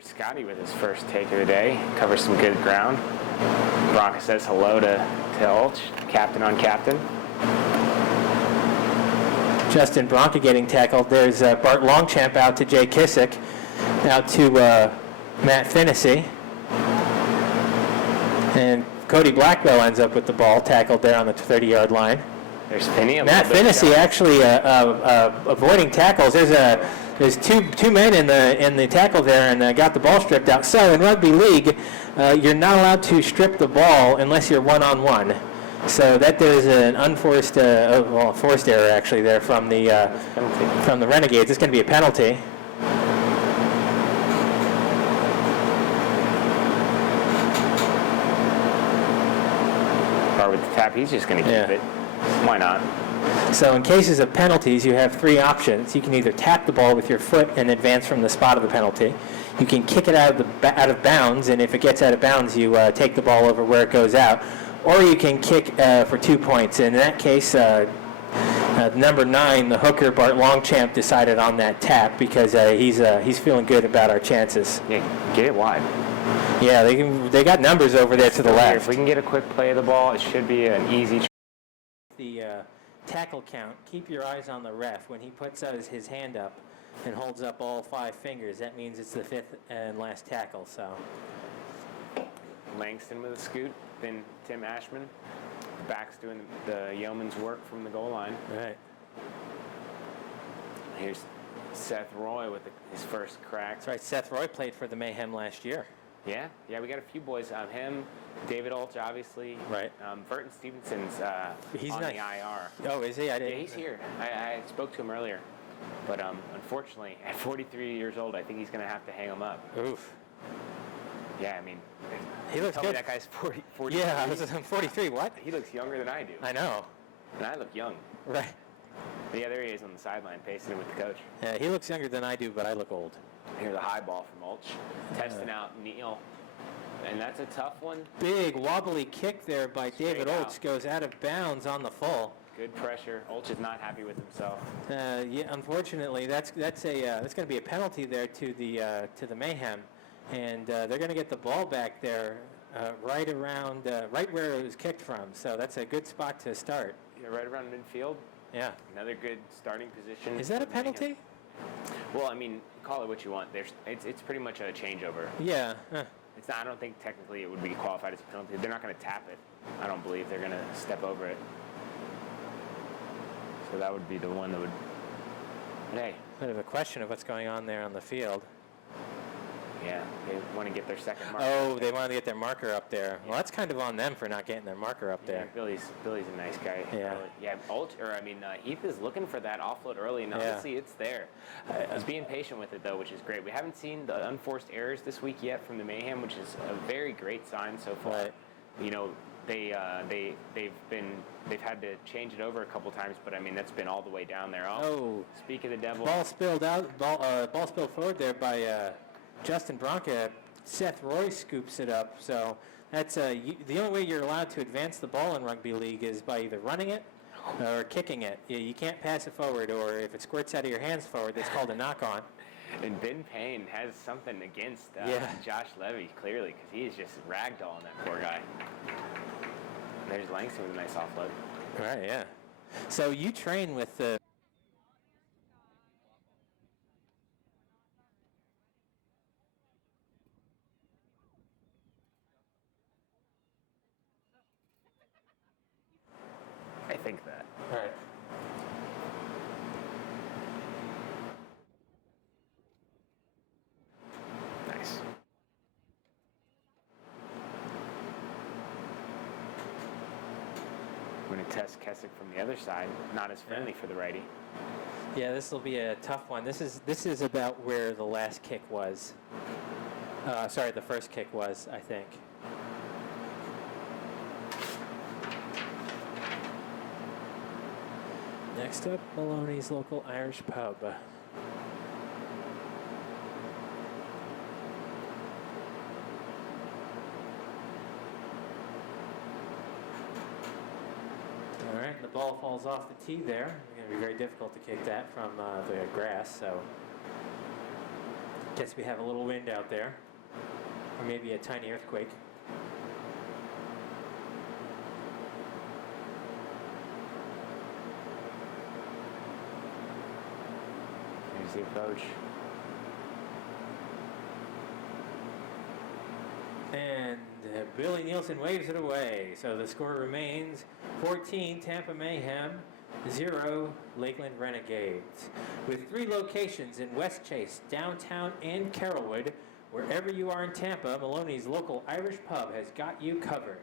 There's Scotty with his first take of the day. Covers some good ground. Bronca says hello to Ulch, captain on captain. Justin Bronca getting tackled. There's Bart Longchamp out to Jay Kissick. Out to Matt Finnessy. And Cody Blackwell ends up with the ball, tackled there on the 30-yard line. There's Finney. Matt Finnessy actually avoiding tackles. There's two men in the tackle there and got the ball stripped out. So in rugby league, you're not allowed to strip the ball unless you're one-on-one. So that there's an unforced, forced error actually there from the Renegades. It's going to be a penalty. With the tap, he's just going to keep it. Why not? So in cases of penalties, you have three options. You can either tap the ball with your foot and advance from the spot of the penalty. You can kick it out of bounds, and if it gets out of bounds, you take the ball over where it goes out. Or you can kick for 2 points. And in that case, number 9, the hooker, Bart Longchamp, decided on that tap because he's feeling good about our chances. Yeah, get it wide. Yeah, they got numbers over there to the left. If we can get a quick play of the ball, it should be an easy. The tackle count, keep your eyes on the ref. When he puts out his hand up and holds up all 5 fingers, that means it's the 5th and last tackle. So Langston with a scoot, then Tim Ashman. The back's doing the yeoman's work from the goal line. Right. Here's Seth Roy with his first crack. That's right. Seth Roy played for the Mayhem last year. Yeah, we got a few boys. Him, David Ulch, obviously. Right. Burton Stevenson's he's on nice. The IR. Oh, is he? Yeah, he's here. I spoke to him earlier. But unfortunately, at 43 years old, I think he's going to have to hang him up. Oof. Yeah, I mean, he looks tell good. Me that guy's 43. Yeah, I'm 43. What? He looks younger than I do. I know. And I look young. Right. But yeah, there he is on the sideline, pacing it with the coach. Yeah, he looks younger than I do, but I look old. Here's the high ball from Ulch. Testing out Neal. And that's a tough one. Big wobbly kick there by David Ulch. Goes out of bounds on the full. Good pressure. Ulch is not happy with himself. Yeah, unfortunately, that's going to be a penalty there to the Mayhem, and they're going to get the ball back there right where it was kicked from. So that's a good spot to start. Yeah, right around midfield. Yeah. Another good starting position. Is that a penalty? Well, I mean, call it what you want. It's pretty much a changeover. Yeah. It's not. I don't think technically it would be qualified as a penalty. They're not going to tap it. I don't believe they're going to step over it. So that would be the one that would. But hey. Bit of a question of what's going on there on the field. Yeah, they want to get their second marker. Oh, they want to get their marker up there. Yeah. Well, that's kind of on them for not getting their marker up there. Billy's a nice guy. Yeah. Yeah. Heath is looking for that offload early, and obviously it's there. He's being patient with it though, which is great. We haven't seen the unforced errors this week yet from the Mayhem, which is a very great sign so far. Right. You know, they've had to change it over a couple times, but I mean that's been all the way down there. Oh. Speak of the devil. Ball spilled out. Ball spilled forward there by Justin Bronca. Seth Roy scoops it up. So that's the only way you're allowed to advance the ball in rugby league is by either running it or kicking it. You can't pass it forward, or if it squirts out of your hands forward, that's called a knock-on. And Ben Payne has something against Josh Levy, clearly, because he is just ragdolling that poor guy. And there's Langston with a nice offload. Right, yeah. So you train with the... I think that. Right. Nice. We're going to test Kessick from the other side. Not as friendly for the righty. Yeah, this will be a tough one. This is about where the last kick was. Sorry, the first kick was, I think. Next up, Maloney's local Irish pub. All right, the ball falls off the tee there. It's going to be very difficult to kick that from the grass, so Guess we have a little wind out there, or maybe a tiny earthquake. Here's the approach. And Billy Nielsen waves it away. So the score remains 14 Tampa Mayhem, 0 Lakeland Renegades. With 3 locations in West Chase, downtown, and Carrollwood, wherever you are in Tampa, Maloney's local Irish pub has got you covered.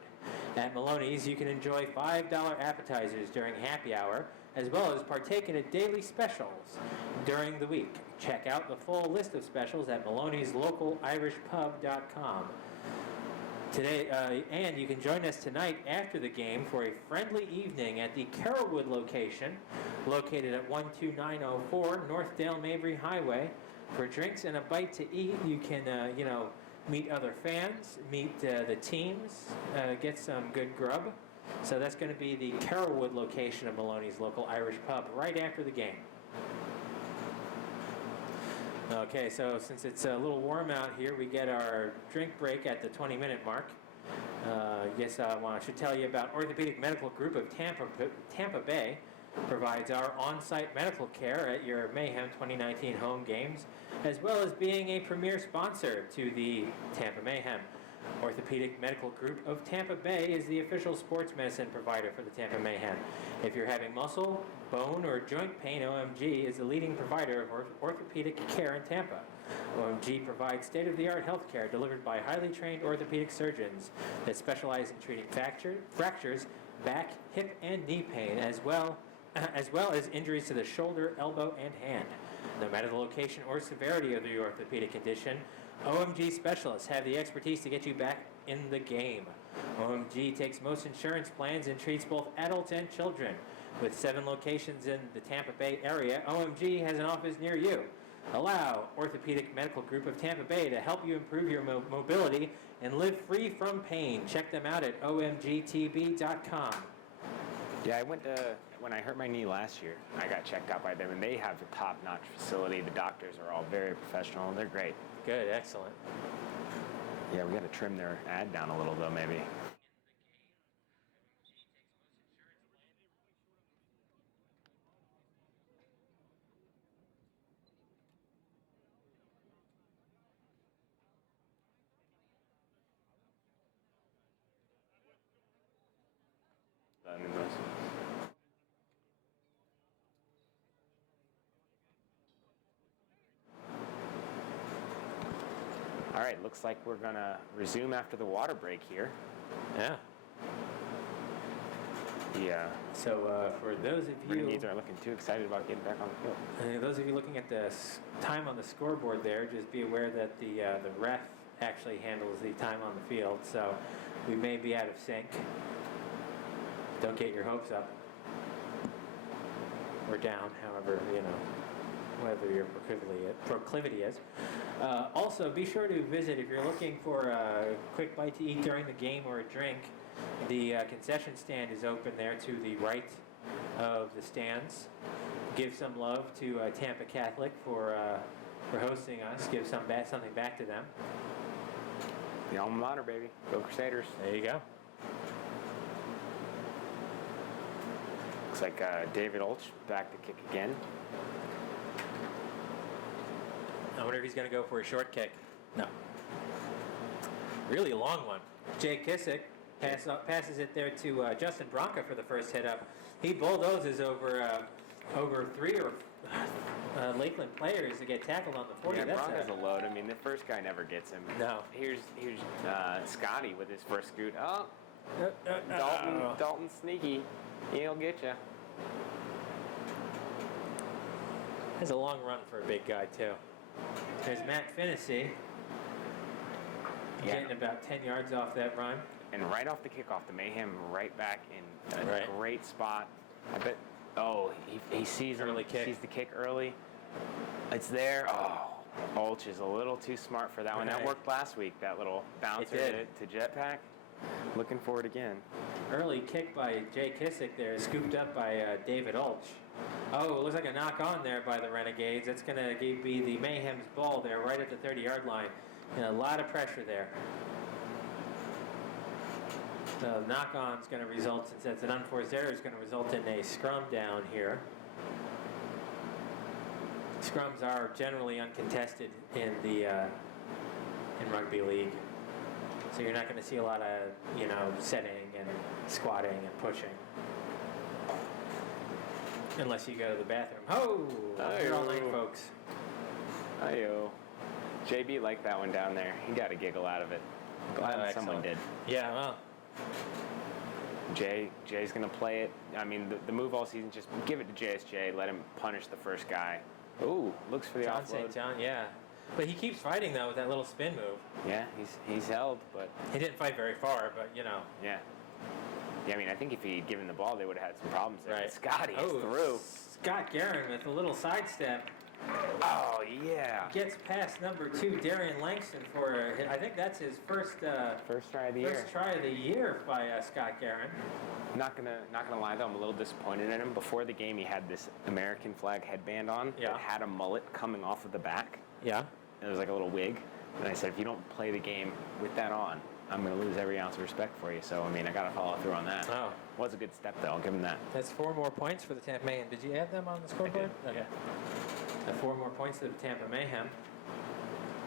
At Maloney's, you can enjoy $5 appetizers during happy hour, as well as partake in daily specials during the week. Check out the full list of specials at Maloney'sLocalIrishPub.com. Today, and you can join us tonight after the game for a friendly evening at the Carrollwood location, located at 12904 North Dale Mabry Highway. For drinks and a bite to eat, you can, meet other fans, meet the teams, get some good grub. So that's going to be the Carrollwood location of Maloney's Local Irish Pub right after the game. Okay, so since it's a little warm out here, we get our drink break at the 20-minute mark. I should tell you about Orthopedic Medical Group of Tampa Bay. Provides our on-site medical care at your Mayhem 2019 home games, as well as being a premier sponsor to the Tampa Mayhem. Orthopedic Medical Group of Tampa Bay is the official sports medicine provider for the Tampa Mayhem. If you're having muscle, bone, or joint pain, OMG is the leading provider of orthopedic care in Tampa. OMG provides state-of-the-art health care delivered by highly trained orthopedic surgeons that specialize in treating fractures, back, hip, and knee pain, as well as injuries to the shoulder, elbow, and hand. No matter the location or severity of the orthopedic condition, OMG specialists have the expertise to get you back in the game. OMG takes most insurance plans and treats both adults and children. With 7 locations in the Tampa Bay area, OMG has an office near you. Allow Orthopedic Medical Group of Tampa Bay to help you improve your mobility and live free from pain. Check them out at omgtb.com. Yeah, when I hurt my knee last year, I got checked out by them, and they have a top-notch facility. The doctors are all very professional, and they're great. Good, excellent. Yeah, we got to trim their ad down a little, though, maybe. All right, looks like we're going to resume after the water break here. Yeah. Yeah. So for those of you... Renegades are looking too excited about getting back on the field. Those of you looking at the time on the scoreboard there, just be aware that the ref actually handles the time on the field, so we may be out of sync. Don't get your hopes up. Or down, however, whatever your proclivity is. Also, be sure to visit, if you're looking for a quick bite to eat during the game or a drink, the concession stand is open there to the right of the stands. Give some love to Tampa Catholic for hosting us. Give something back to them. The alma mater, baby. Go Crusaders. There you go. Looks like David Ulch back to kick again. I wonder if he's going to go for a short kick. No. Really long one. Jay Kissick passes it there to Justin Bronca for the first hit up. He bulldozes over 3 or Lakeland players to get tackled on the 40. Yeah, Bronca's a load. I mean, the first guy never gets him. No. Here's Scotty with his first scoot. Oh, Dalton sneaky. He'll get you. That's a long run for a big guy, too. There's Matt Finnessy getting about 10 yards off that run. And right off the kickoff, the Mayhem right back in a great spot. I bet, he sees early kick. Sees the kick early. It's there. Oh, Ulch is a little too smart for that one. That worked last week, that little bouncer to jetpack. Looking for it again. Early kick by Jay Kissick there, scooped up by David Ulch. Oh, it looks like a knock on there by the Renegades. That's going to be the Mayhem's ball there right at the 30-yard line. And a lot of pressure there. So the knock on is going to result, since it's an unforced error, is going to result in a scrum down here. Scrums are generally uncontested in in rugby league. So you're not going to see a lot of, setting and squatting and pushing. Unless you go to the bathroom. Oh! Here all night, folks. Ayo. JB liked that one down there. He got a giggle out of it. Glad someone did. Yeah, well. Jay's going to play it. I mean, the move all season, just give it to JSJ. Let him punish the first guy. Ooh, looks for the John offload. St. John, yeah. But he keeps fighting, though, with that little spin move. Yeah, he's held, but... He didn't fight very far, but, Yeah. Yeah, I mean, I think if he'd given the ball, they would have had some problems there. Right. Scotty is through. Scott Guerin with a little sidestep. Oh, yeah. Gets past number 2, Darian Langston, for, I think that's his first try of the year. First try of the year by Scott Guerin. Not gonna lie though, I'm a little disappointed in him. Before the game, he had this American flag headband on that had a mullet coming off of the back. Yeah. It was like a little wig. And I said, if you don't play the game with that on, I'm gonna lose every ounce of respect for you. So I mean, I gotta follow through on that. Oh. Was a good step though. I'll give him that. That's 4 more points for the Tampa Mayhem. Did you add them on the scoreboard? Okay. 4 more points to the Tampa Mayhem.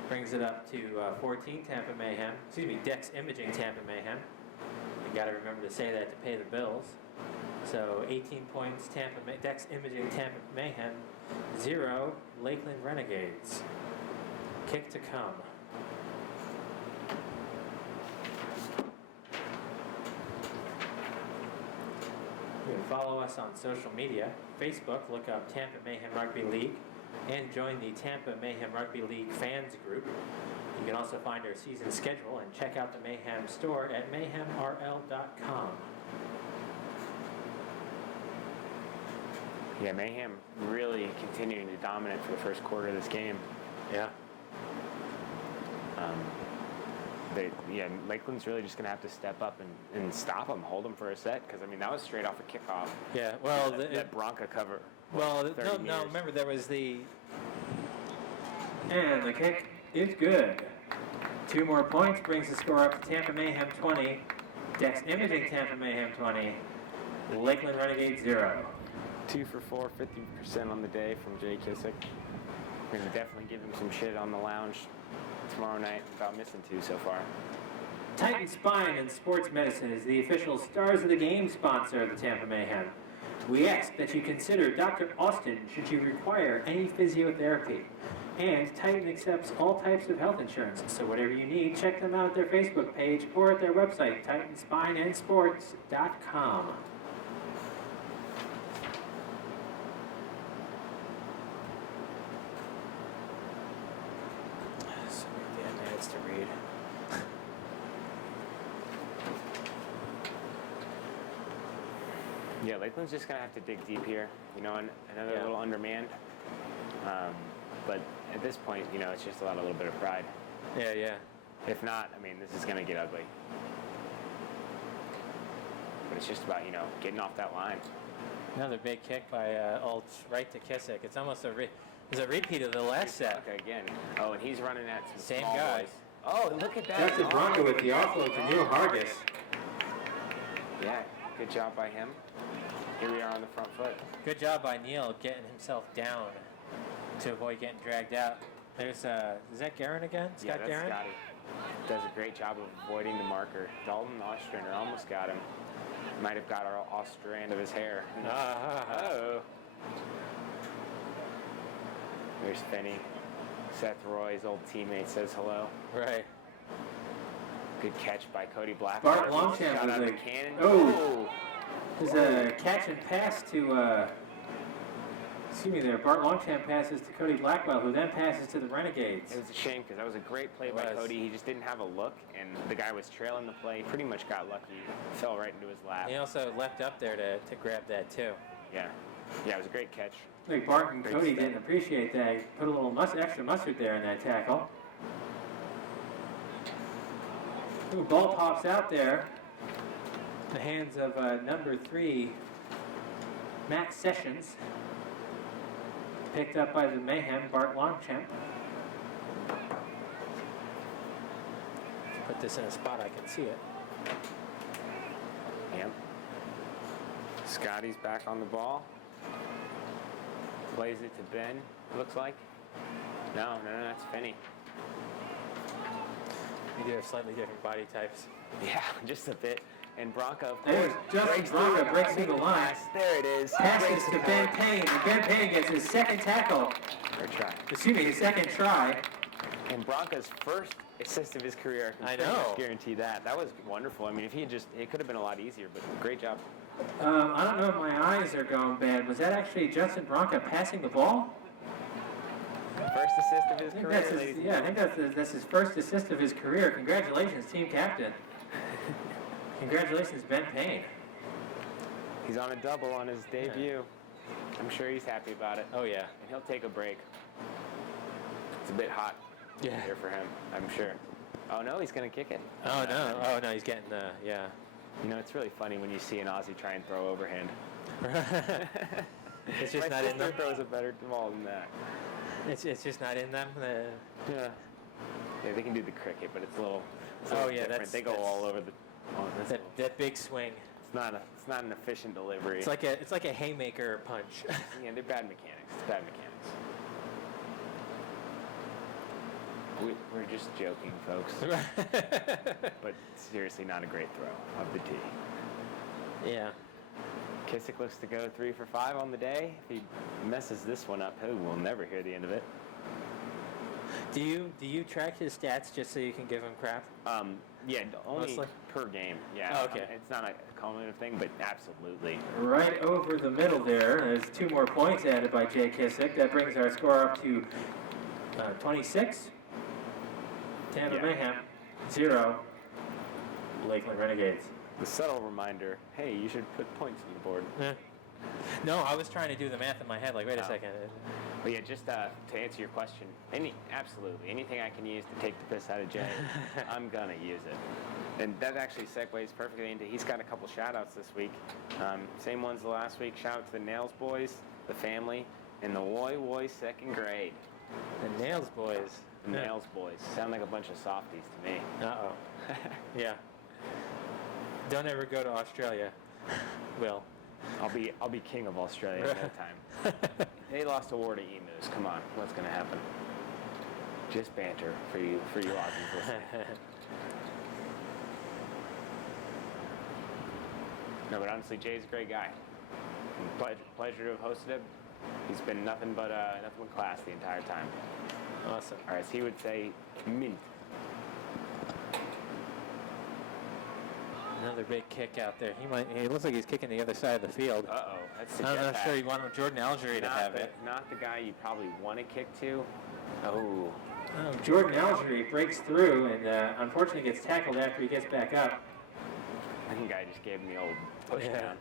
Brings it up to 14 Tampa Mayhem. Excuse me, Dex Imaging Tampa Mayhem. You got to remember to say that to pay the bills. So 18 points Dex Imaging Tampa Mayhem, 0 Lakeland Renegades. Kick to come. You can follow us on social media. Facebook, look up Tampa Mayhem Rugby League and join the Tampa Mayhem Rugby League fans group. You can also find our season schedule and check out the Mayhem store at mayhemrl.com. Yeah, Mayhem really continuing to dominate for the first quarter of this game. Yeah. Lakeland's really just going to have to step up and stop them, hold them for a set, because, I mean, that was straight off a kickoff. Yeah, well... That Bronca cover. Well, no, remember, there was the... And the kick is good. 2 more points brings the score up to Tampa Mayhem 20, Dex Imaging Tampa Mayhem 20, Lakeland Renegades 0. 2 for 4, 50% on the day from Jay Kissick. We're going to definitely give him some shit on the lounge tomorrow night about missing 2 so far. Titan Spine and Sports Medicine is the official Stars of the Game sponsor of the Tampa Mayhem. We ask that you consider Dr. Austin should you require any physiotherapy. And Titan accepts all types of health insurance, so whatever you need, check them out at their Facebook page or at their website, titanspineandsports.com. So many damn minutes to read. Yeah, Lakeland's just going to have to dig deep here, and another little undermanned. But at this point, it's just a little bit of pride. Yeah. If not, I mean, this is going to get ugly. But it's just about, getting off that line. Another big kick by Ulch right to Kissick. It's almost a repeat of the last set. Okay, again. Oh, and he's running at some Same small guy. boys. Oh, look at that. That's a Bronco with the offload to Neil Hargis. Yeah, good job by him. Here we are on the front foot. Good job by Neil getting himself down to avoid getting dragged out. There's, is that Guerin again? Yeah, Scott that's Guerin? Scotty. Does a great job of avoiding the marker. Dalton Ostrander almost got him. Might have got our Austrand of his hair. Oh. There's Finney. Seth Roy's old teammate says hello. Right. Good catch by Cody Blackwell. Bart Longchamp Shot was out of a... the cannon. Oh! There's a catch and pass to, excuse me there, Bart Longchamp passes to Cody Blackwell, who then passes to the Renegades. It was a shame because that was a great play by Cody. He just didn't have a look, and the guy was trailing the play. Pretty much got lucky. Fell right into his lap. He also leapt up there to grab that, too. Yeah, it was a great catch. Like Bart and Cody didn't appreciate that. He put a little extra mustard there in that tackle. Ooh, ball pops out there. The hands of number 3, Matt Sessions. Picked up by the Mayhem, Bart Longchamp. Put this in a spot I can see it. Yep. Scotty's back on the ball. Plays it to Ben, looks like. No, that's Finney. We do have slightly different body types. Yeah, just a bit. And Bronco, of There's course, Justin Bronco breaks through the line. There it is. Passes to Ben Payne, and Ben Payne gets his second tackle. Third try. Excuse me, his second try. And Bronco's first assist of his career. I can know. Guarantee that. That was wonderful. I mean, if he had it could have been a lot easier, but great job. I don't know if my eyes are going bad. Was that actually Justin Bronco passing the ball? First assist of his career, ladies and I think that's his first assist of his career. Congratulations, team captain. Congratulations, Ben Payne. He's on a double on his debut. I'm sure he's happy about it. Oh, yeah. And he'll take a break. It's a bit hot here for him, I'm sure. Oh, no, he's going to kick it. Oh, no. Oh, no, he's getting the, yeah. You know, it's really funny when you see an Aussie try and throw overhand. It's just not in them. throws a better ball than that. It's just not in them. Yeah, they can do the cricket, but it's a little different. They go all over the. That big swing. It's not an efficient delivery. It's like a haymaker punch. Yeah, they're bad mechanics. It's bad mechanics. We're just joking, folks. But seriously, not a great throw of the tee. Yeah. Kissick looks to go 3 for 5 on the day. If he messes this one up, we'll never hear the end of it. Do you track his stats just so you can give him crap? Yeah, only Mostly? per game. Yeah. Oh, okay. It's not a cumulative thing, but absolutely. Right over the middle there. There's 2 more points added by Jay Kissick. That brings our score up to 26. Tampa Mayhem, 0. Lakeland Renegades. The subtle reminder, hey, you should put points on the board. Yeah. No, I was trying to do the math in my head, like, wait a second. But yeah, just to answer your question, absolutely, anything I can use to take the piss out of Jay, I'm going to use it. And that actually segues perfectly into, he's got a couple shout-outs this week. Same ones the last week. Shout out to the Nails boys, the family, and the Woy second grade. The Nails boys. The Nails boys. Sound like a bunch of softies to me. Uh-oh. Yeah. Don't ever go to Australia, Will. I'll be king of Australia at that time. They lost a war to emus. Come on, what's going to happen? Just banter for you Aussies listening. No, but honestly, Jay's a great guy. Pleasure to have hosted him. He's been nothing but class the entire time. Awesome. Or as he would say, mint. Another big kick out there. He looks like he's kicking the other side of the field. Uh-oh. That's I'm not sure you want Jordan Algery to have it. Not the guy you probably want to kick to. Oh. Jordan Algery breaks through and unfortunately gets tackled after he gets back up. I think the guy just gave him the old push down.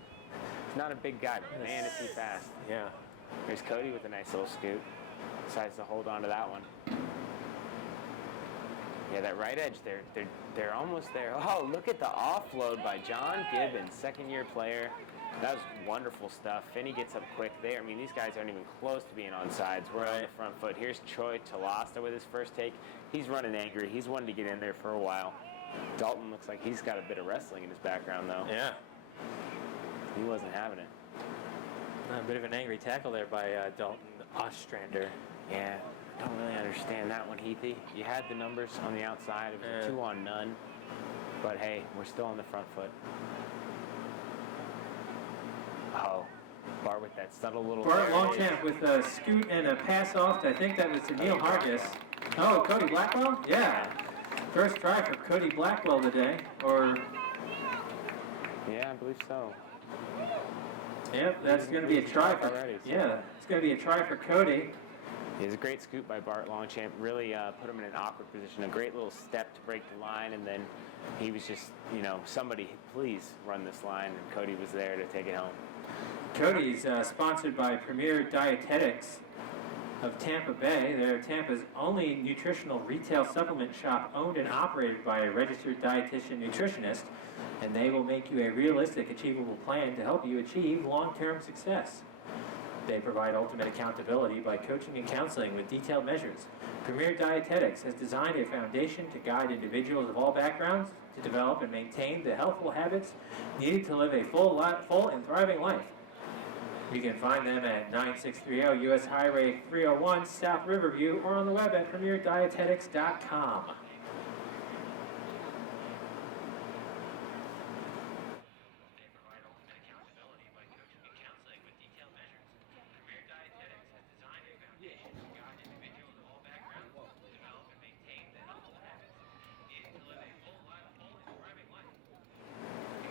He's not a big guy, but man, is he fast. Yeah. There's Cody with a nice little scoot. Decides to hold on to that one. Yeah, that right edge, they're almost there. Oh, look at the offload by John Gibbons, second-year player. That was wonderful stuff. Finney gets up quick there. I mean, these guys aren't even close to being on sides. We're on the front foot. Here's Troy Talasta with his first take. He's running angry. He's wanted to get in there for a while. Dalton looks like he's got a bit of wrestling in his background, though. Yeah. He wasn't having it. A bit of an angry tackle there by Dalton Ostrander. Yeah. Don't really understand that one, Heathy. You had the numbers on the outside. It was a 2 on none. But hey, we're still on the front foot. Oh, Bart with that subtle little... Bart Longchamp with a scoot and a pass off. I think that was to Neil Hargis. Oh, Cody Blackwell? Yeah. First try for Cody Blackwell today. Or... Yeah, I believe so. Yep, that's going to be a try for... Yeah, it's going to be a try for Cody. It was a great scoop by Bart Longchamp. Really put him in an awkward position. A great little step to break the line, and then he was just, somebody please run this line, and Cody was there to take it home. Cody's sponsored by Premier Dietetics of Tampa Bay. They're Tampa's only nutritional retail supplement shop owned and operated by a registered dietitian nutritionist, and they will make you a realistic, achievable plan to help you achieve long-term success. They provide ultimate accountability by coaching and counseling with detailed measures. Premier Dietetics has designed a foundation to guide individuals of all backgrounds to develop and maintain the healthful habits needed to live a full and thriving life. You can find them at 9630 U.S. Highway 301, South Riverview, or on the web at premierdietetics.com.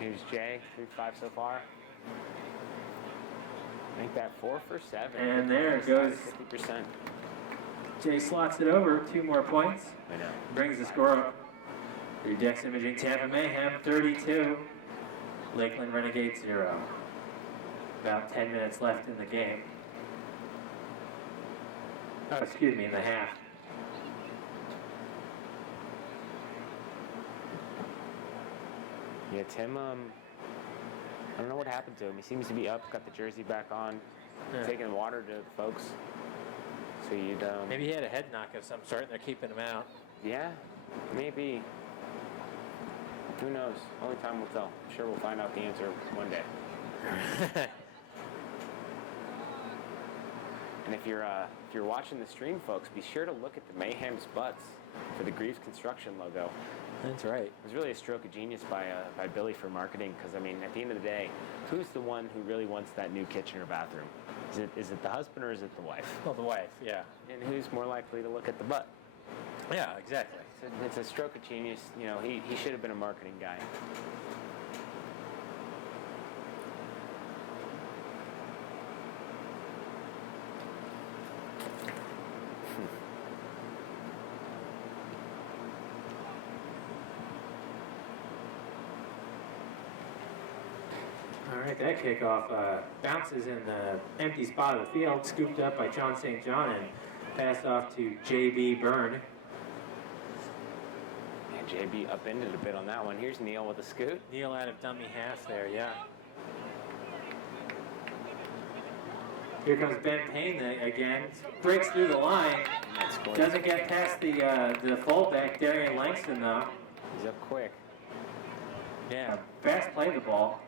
Here's Jay, 3-5 so far. I think that 4 for 7. And there goes 50%. Jay slots it over, 2 more points. I know. Brings the score up. Through Dex Imaging, Tampa Mayhem 32, Lakeland Renegades 0. About 10 minutes left in the game. Oh, excuse me, in the half. Yeah, Tim, I don't know what happened to him. He seems to be up, got the jersey back on, taking water to the folks. So you'd... Maybe he had a head knock of some sort and they're keeping him out. Yeah, maybe. Who knows? Only time will tell. I'm sure we'll find out the answer one day. And if you're watching the stream, folks, be sure to look at the Mayhem's butts for the Greaves Construction logo. That's right. It was really a stroke of genius by Billy for marketing, because I mean, at the end of the day, who's the one who really wants that new kitchen or bathroom? Is it the husband or is it the wife? Well, the wife, yeah. And who's more likely to look at the butt? Yeah, exactly. It's a stroke of genius. You know, he should have been a marketing guy. All right, that kickoff bounces in the empty spot of the field, scooped up by John St. John and passed off to J.B. Byrne. And JB upended a bit on that one. Here's Neil with a scoot. Neil out of dummy half there, yeah. Here comes Ben Payne again, breaks through the line, doesn't get past the fullback, Darian Langston, though. He's up quick. Yeah, fast play the ball.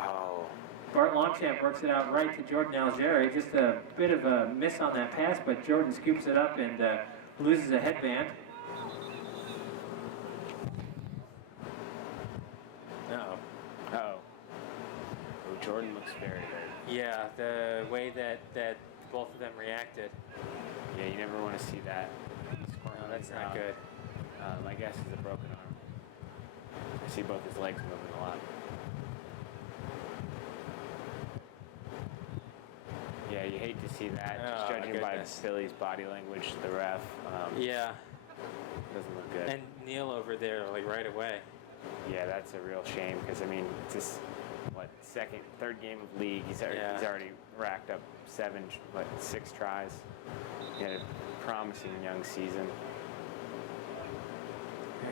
Oh. Bart Longchamp works it out right to Jordan Algeri. Just a bit of a miss on that pass, but Jordan scoops it up and loses a headband. Uh-oh. Uh-oh. Oh, Jordan looks very hurt. Yeah, the way that both of them reacted. Yeah, you never want to see that. No, that's not good. My guess is a broken arm. I see both his legs moving a lot. Yeah, you hate to see that. Just judging by Philly's body language, the ref. Yeah. Doesn't look good. And Neil over there, like right away. Yeah, that's a real shame because I mean, it's his third game of league. He's already racked up 6 tries. He had a promising young season.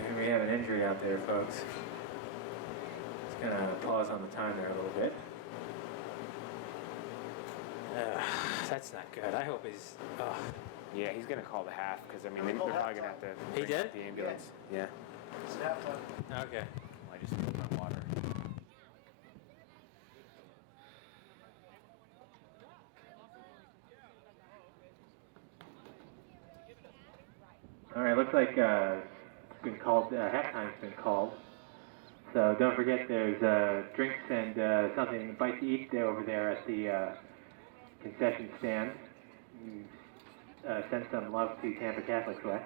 And we have an injury out there, folks. Just gonna pause on the time there a little bit. That's not good. I hope he's. Yeah, he's gonna call the half because I mean they're probably gonna have to. He bring did? out the ambulance. Yeah. It's halftime. Okay. I just spilled my water. All right, looks like it's been called. Halftime's been called. So don't forget, there's drinks and something to bite to eat there over there at the concession stand. Send some love to Tampa Catholic's way.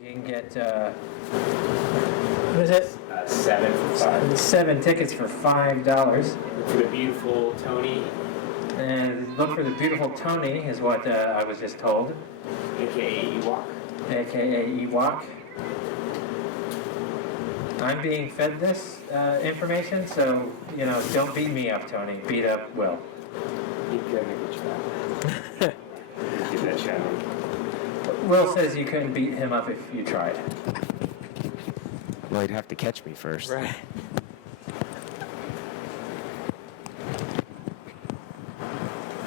you can get, what is it? 7 for 5. 7 tickets for $5. For the beautiful Tony, And look for the beautiful Tony, is what I was just told, aka Ewok. aka Ewok. I'm being fed this information, so, don't beat me up, Tony. Beat up Will. You couldn't get Get that channel. Will says you couldn't beat him up if you tried. Well, you'd have to catch me first. Right.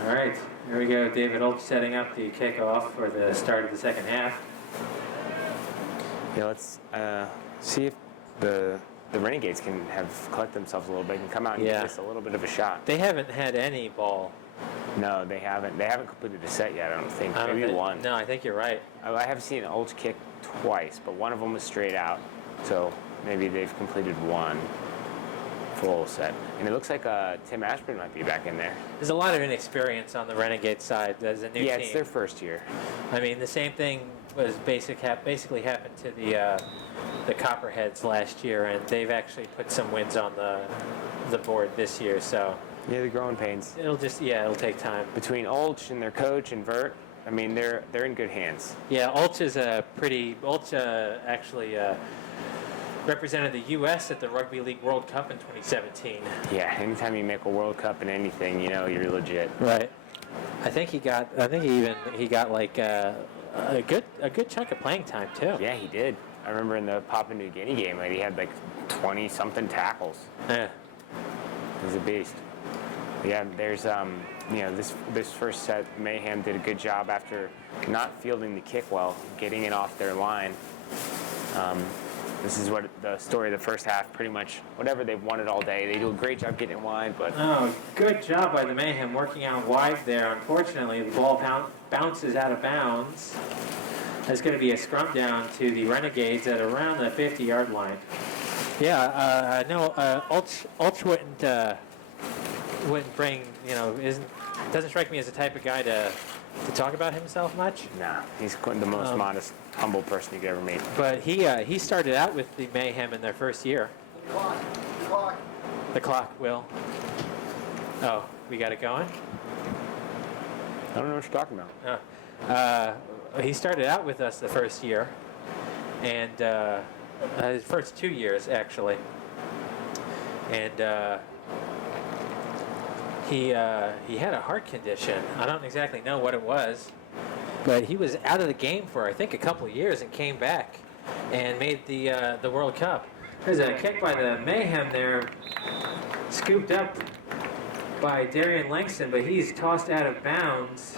All right, here we go. David Olch setting up the kickoff for the start of the second half. Yeah, let's see if the Renegades can collect themselves a little bit and come out and give us a little bit of a shot. They haven't had any ball. No, they haven't. They haven't completed the set yet, I don't think. Maybe one. No, I think you're right. I have seen Olch kick twice, but one of them was straight out. So maybe they've completed one full set. And it looks like Tim Ashburn might be back in there. There's a lot of inexperience on the Renegade side as a new team. Yeah, it's their first year. I mean, the same thing was basically happened to the Copperheads last year, and they've actually put some wins on the board this year. So yeah, the growing pains. it'll take time. Between Olch and their coach and Vert, I mean, they're in good hands. Yeah, Olch actually represented the U.S. at the Rugby League World Cup in 2017. Yeah, anytime you make a World Cup in anything, you're legit. Right. I think he got like a good chunk of playing time too. Yeah, he did. I remember in the Papua New Guinea game, he had like 20-something tackles. Yeah. He's a beast. Yeah, there's this first set, Mayhem did a good job after not fielding the kick well, getting it off their line. This is what the story of the first half, pretty much whatever they've wanted all day. They do a great job getting it wide, but... Oh, good job by the Mayhem working out wide there. Unfortunately, the ball bounces out of bounds. There's going to be a scrum down to the Renegades at around the 50-yard line. Yeah, no, Ulch wouldn't bring, doesn't strike me as the type of guy to talk about himself much. Nah, he's the most modest, humble person you could ever meet. But he started out with the Mayhem in their first year. The clock, Will. Oh, we got it going? I don't know what you're talking about. He started out with us the first year, and his first 2 years actually, and he had a heart condition. I don't exactly know what it was, but he was out of the game for I think a couple of years and came back and made the World Cup. There's a kick by the Mayhem there, scooped up by Darian Langston, but he's tossed out of bounds,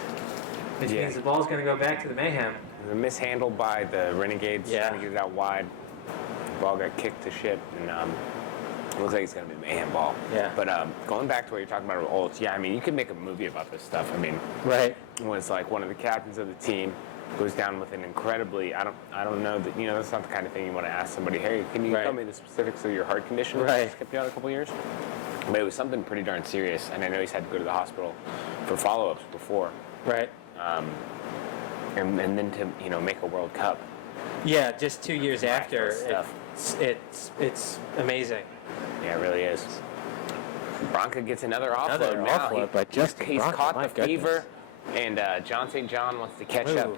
which means the ball's going to go back to the Mayhem. A mishandled by the Renegades, trying to get it out wide. The ball got kicked to shit, and it looks like it's going to be a Mayhem ball. Yeah. But going back to what you're talking about with Olch, I mean, you could make a movie about this stuff. I mean, right. When it's like one of the captains of the team goes down with an incredibly, I don't know that, that's not the kind of thing you want to ask somebody, hey, can you tell me the specifics of your heart condition? Right. Just kept you out a couple years? But it was something pretty darn serious, and I know he's had to go to the hospital for follow-ups before. Right. And then to, make a World Cup. Yeah, just 2 years after, it's amazing. Yeah, it really is. Bronca gets another offload Another now. offload by Justin He's Bronca, caught my the fever, and John St. John wants to catch up.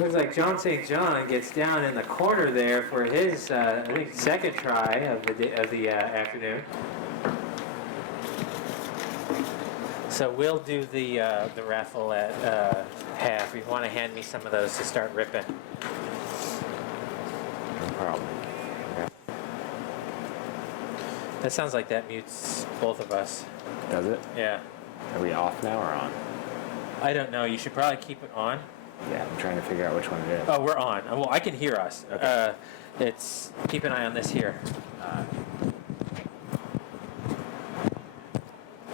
Looks like John St. John gets down in the corner there for his, I think, second try of the afternoon. So we'll do the raffle at half. You want to hand me some of those to start ripping? No problem. Okay. That sounds like that mutes both of us. Does it? Yeah. Are we off now or on? I don't know. You should probably keep it on. Yeah, I'm trying to figure out which one it is. Oh, we're on. Well, I can hear us. Okay. Keep an eye on this here.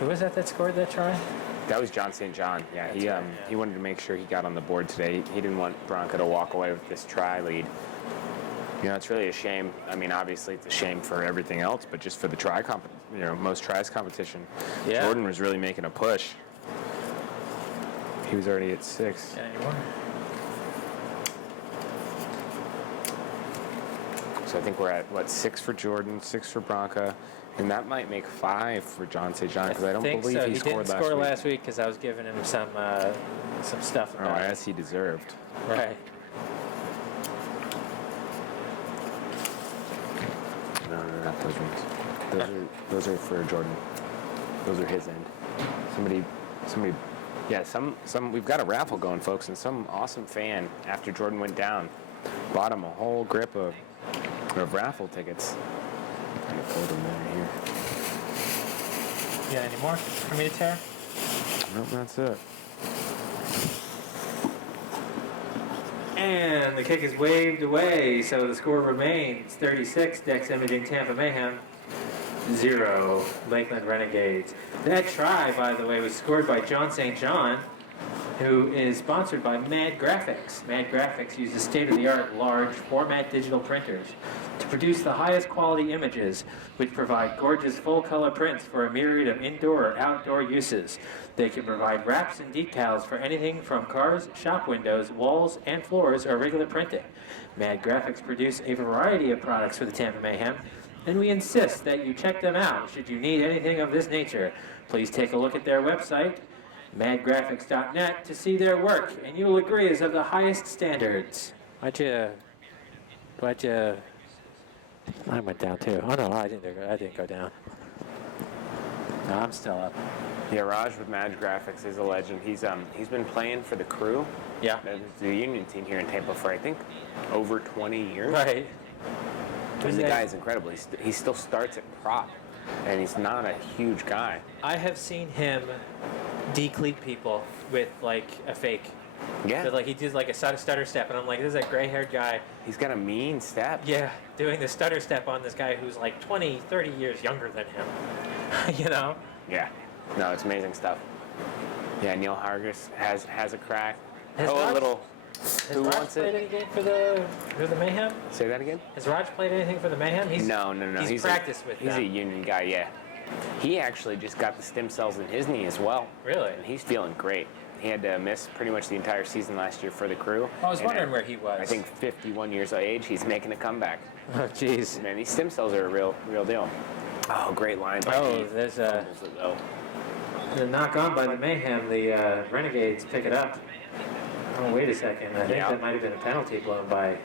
Who was that scored that try? That was John St. John. Yeah, he wanted to make sure he got on the board today. He didn't want Bronca to walk away with this try lead. It's really a shame. I mean, obviously it's a shame for everything else, but just for the try most tries competition. Yeah. Jordan was really making a push. He was already at 6. Yeah, anymore. So I think we're at, what, 6 for Jordan, 6 for Bronca, and that might make 5 for John St. John, because I don't think believe so. he scored didn't last score week. last week because I was giving him some stuff Oh, about it. as he deserved. Right. No, not those ones. Those are for Jordan. Those are his end. Somebody, yeah, some. We've got a raffle going, folks, and some awesome fan after Jordan went down bought him a whole grip of raffle tickets. I'm gonna fold them in here. Yeah, any more for me to tear? Nope, that's it. And the kick is waved away, so the score remains 36, Dex Imaging Tampa Mayhem, 0, Lakeland Renegades. That try, by the way, was scored by John St. John, who is sponsored by Mad Graphics. Mad Graphics uses state-of-the-art large format digital printers to produce the highest quality images, which provide gorgeous full-color prints for a myriad of indoor or outdoor uses. They can provide wraps and decals for anything from cars, shop windows, walls, and floors, or regular printing. Mad Graphics produce a variety of products for the Tampa Mayhem, and we insist that you check them out should you need anything of this nature. Please take a look at their website, madgraphics.net, to see their work, and you will agree is of the highest standards. Why'd you... I went down too. Oh no, I didn't go down. No, I'm still up. Yeah, Raj with Mad Graphics is a legend. He's been playing for the Crew. Yeah. The union team here in Tampa for, I think, over 20 years. Right. And the guy is incredible. He still starts at prop, and he's not a huge guy. I have seen him decleat people with like a fake. Yeah. But, like, he did like a stutter step, and I'm like, this is a gray-haired guy. He's got a mean step. Yeah, doing the stutter step on this guy who's like 20, 30 years younger than him. You know? Yeah. No, it's amazing stuff. Yeah, Neil Hargis has a crack. Has a Raj- little. Has Who Raj wants played it? any game for the Mayhem? Say that again? Has Raj played anything for the Mayhem? No. He's practiced with He's them. a union guy, yeah. He actually just got the stem cells in his knee as well. Really? And he's feeling great. He had to miss pretty much the entire season last year for the Crew. I was And wondering at, where he was. I think 51 years of age, he's making a comeback. Oh, jeez. Man, these stem cells are a real deal. Oh, great line by Heath. There's a Fumbles it, though. the knock on by the Mayhem. The Renegades pick it up. Oh, wait a second. I think that might have been a penalty blown by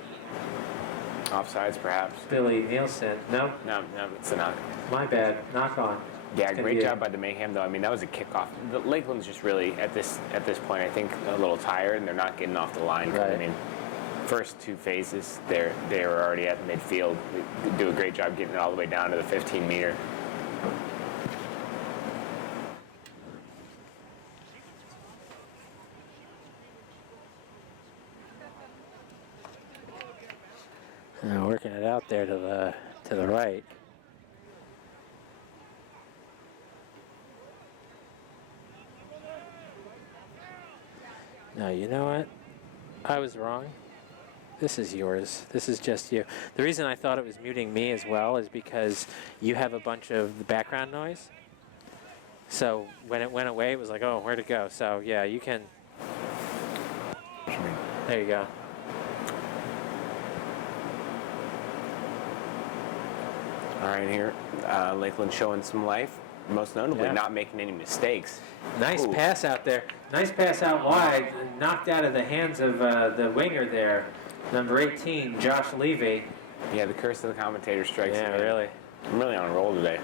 Offsides, perhaps. Billy Nielsen. No, No, it's a knock. my bad. Knock on. Yeah, It's gonna great be job by the Mayhem, though. I mean, that was a kickoff. The Lakeland's just really, at this point, I think, a little tired, and they're not getting off the line. Right. I mean, first 2 phases, they were already at midfield. They do a great job getting it all the way down to the 15-meter. Working it out there to the right. No, you know what? I was wrong. This is yours. This is just you. The reason I thought it was muting me as well is because you have a bunch of the background noise. So when it went away, it was like, oh, where'd it go? So yeah, you can. There you go. All right, here, Lakeland showing some life. Most notably, Yeah. not making any mistakes. Nice Ooh. pass out there. Nice pass out wide. Knocked out of the hands of the winger there. Number 18, Josh Levy. Yeah, the curse of the commentator strikes again. really. I'm really on a roll today.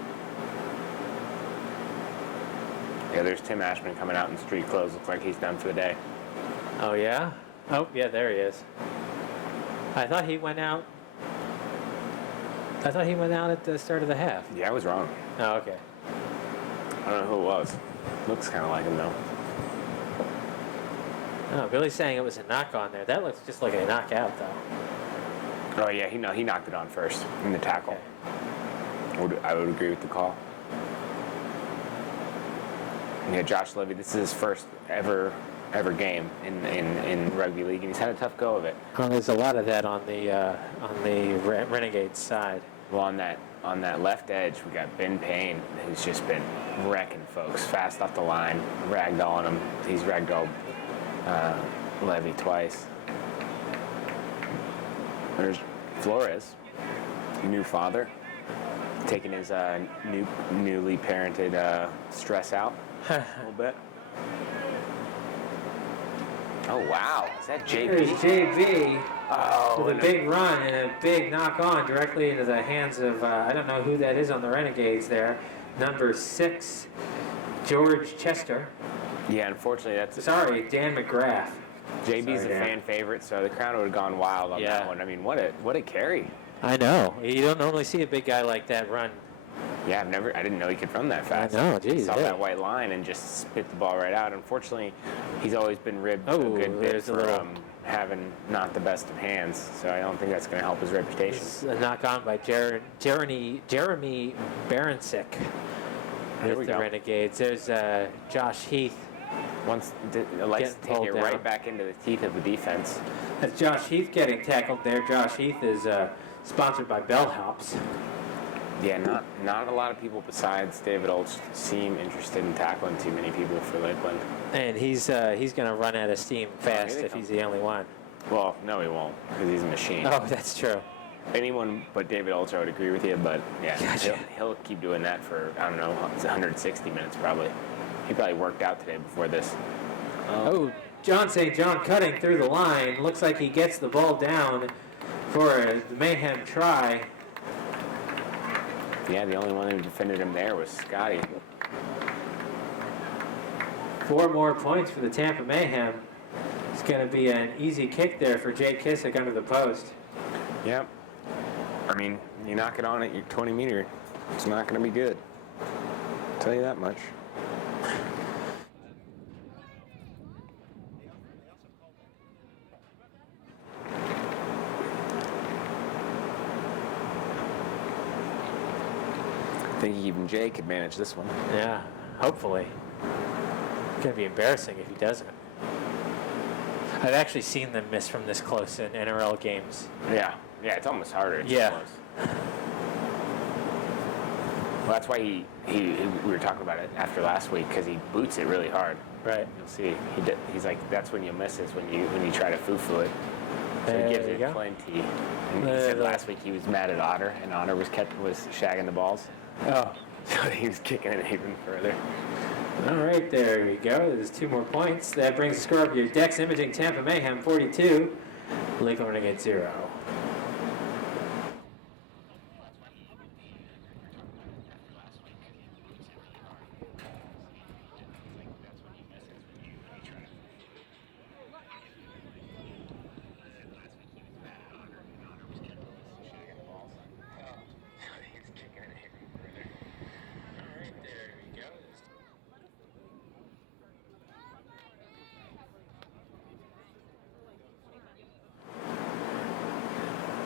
Yeah, there's Tim Ashman coming out in street clothes. Looks like he's done for the day. Oh, yeah? Oh, yeah, there he is. I thought he went out. I thought he went out at the start of the half. Yeah, I was wrong. Oh, okay. I don't know who it was. Looks kind of like him, though. Oh, Billy's saying it was a knock on there. That looks just like a knockout, though. Oh, yeah, he knocked it on first in the tackle. Okay. I would agree with the call. Yeah, Josh Levy, this is his first ever game in rugby league, and he's had a tough go of it. Well, there's a lot of that on the Renegades side. Well, on that left edge, we got Ben Payne, who's just been wrecking folks fast off the line, ragdolling him. He's ragdolled Levy twice. There's Flores. new father, taking his newly parented stress out a little bit. Oh, wow. Is that There's JB? JB Oh, with a big run and a big knock on directly into the hands of, I don't know who that is on the Renegades there. Number 6, George Chester. yeah, unfortunately, that's Sorry, Dan McGrath. JB's Sorry, a Dan. fan favorite, so the crowd would have gone wild on Yeah. that one. I mean, what a carry. I know. You don't normally see a big guy like that run. Yeah, I didn't know he could run that fast. I know, geez, Saw yeah. that white line and just spit the ball right out. Unfortunately, he's always been ribbed a Oh, good bit there's a for little- having not the best of hands, so I don't think that's going to help his reputation. This is a knock on by Jeremy Baranczyk There we with the go. Renegades. There's Josh Heath. Likes to take pulled it down. right back into the teeth of the defense. That's Josh Heath getting tackled there. Josh Heath is sponsored by Bellhops. Yeah, not a lot of people besides David Olds seem interested in tackling too many people for Lakeland. And he's going to run out of steam fast here they if come. he's the only one. Well, no, he won't, because he's a machine. Oh, that's true. Anyone but David Ultra would agree with you, but yeah, Gotcha. he'll keep doing that for, I don't know, it's 160 minutes probably. He probably worked out today before this. Oh, John St. John cutting through the line. Looks like he gets the ball down for a Mayhem try. Yeah, the only one who defended him there was Scotty. 4 more points for the Tampa Mayhem. It's going to be an easy kick there for Jay Kissick under the post. Yep. I mean, you knock it on at your 20 meter, it's not going to be good. I'll tell you that much. I think even Jay could manage this one. Yeah, hopefully. It's going to be embarrassing if he doesn't. I've actually seen them miss from this close in NRL games. Yeah, it's almost harder. It's Yeah. close. Well, that's why we were talking about it after last week, because he boots it really hard. Right. You'll see. He's like, that's when you miss is when you try to foo-foo it. So There he gives you it go. plenty. And he said last week he was mad at Otter, and Otter was shagging the balls. Oh. So he was kicking it even further. All right, there we go. There's 2 more points. That brings the score up here. Dex Imaging, Tampa Mayhem, 42. Lakeland Renegades, 0.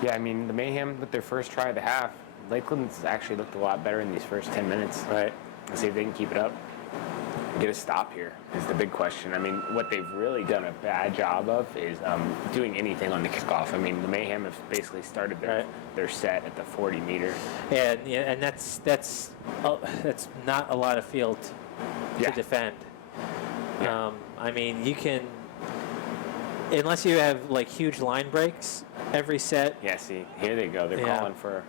Yeah, I mean, the Mayhem with their first try of the half, Lakeland's actually looked a lot better in these first 10 minutes. Right. Let's see if they can keep it up. Get a stop here is the big question. I mean, what they've really done a bad job of is doing anything on the kickoff. I mean, the Mayhem have basically started their set at the 40 meter. And that's not a lot of field to Yeah. defend. Yeah. I mean, you can, unless you have like huge line breaks every set. Yeah, see, here they go. They're Yeah. calling for,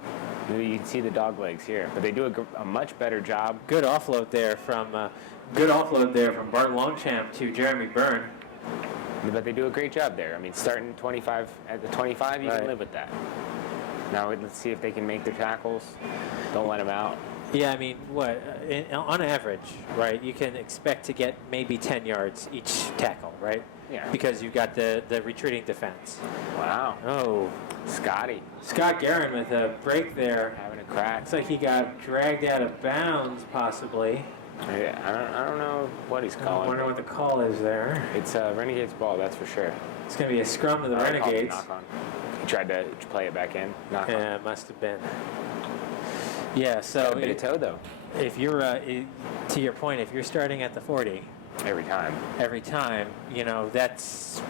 you can see the dog legs here, but they do a much better job. Good offload there from Bart Longchamp to Jeremy Byrne. But they do a great job there. I mean, starting 25 at the 25, you Right. can live with that. Now let's see if they can make their tackles. Don't let them out. Yeah, I mean, on average, right? You can expect to get maybe 10 yards each tackle, right? Yeah. Because you've got the retreating defense. Wow. Oh, Scotty Scott Guerin with a break there. having a crack. Looks like he got dragged out of bounds, possibly. Yeah, I don't know what he's I calling. wonder what the call is there. It's Renegades ball, that's for sure. It's going to be a scrum to the I called it Renegades. knock on. He tried to play it back in. Knock on. Yeah, it must have been. Yeah, so Got a bit of toe though. if you're, to your point, if you're starting at the 40 Every time. every time, that's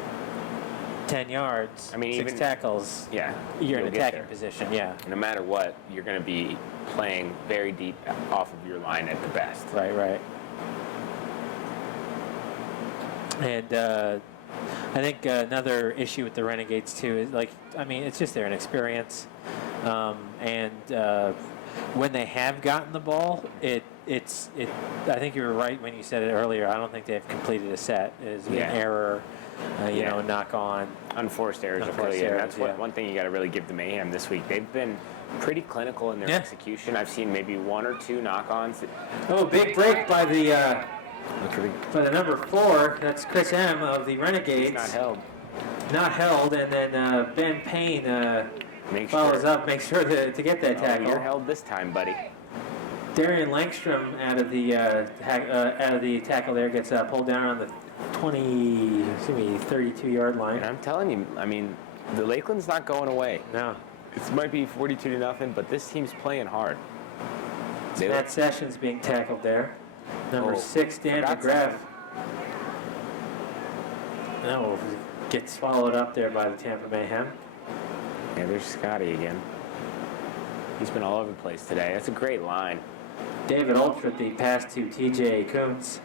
10 yards, I mean, 6 even- tackles. Yeah. You're in you'll get attacking there. position, yeah. No matter what, you're going to be playing very deep off of your line at the best. Right. And I think another issue with the Renegades too is it's just their inexperience. When they have gotten the ball, I think you were right when you said it earlier. I don't think they've completed a set. It's an error, a knock on. Unforced errors are clearly, and that's one thing you got to really give the Mayhem this week. They've been pretty clinical in their execution. I've seen maybe 1 or 2 knock-ons. Oh, big break by the number 4. That's Chris M of the Renegades. Not held. Not held, and then Ben Payne follows up, makes sure to get that tackle. You're held this time, buddy. Darian Langstrom out of the tackle there gets pulled down on the 32-yard line. And I'm telling you, the Lakeland's not going away. No. It might be 42-0, but this team's playing hard. Matt Sessions being tackled there. Number 6, Dan McGrath. No, gets swallowed up there by the Tampa Mayhem. Yeah, there's Scotty again. He's been all over the place today. That's a great line. David Ulch with the pass to TJ Kuntz.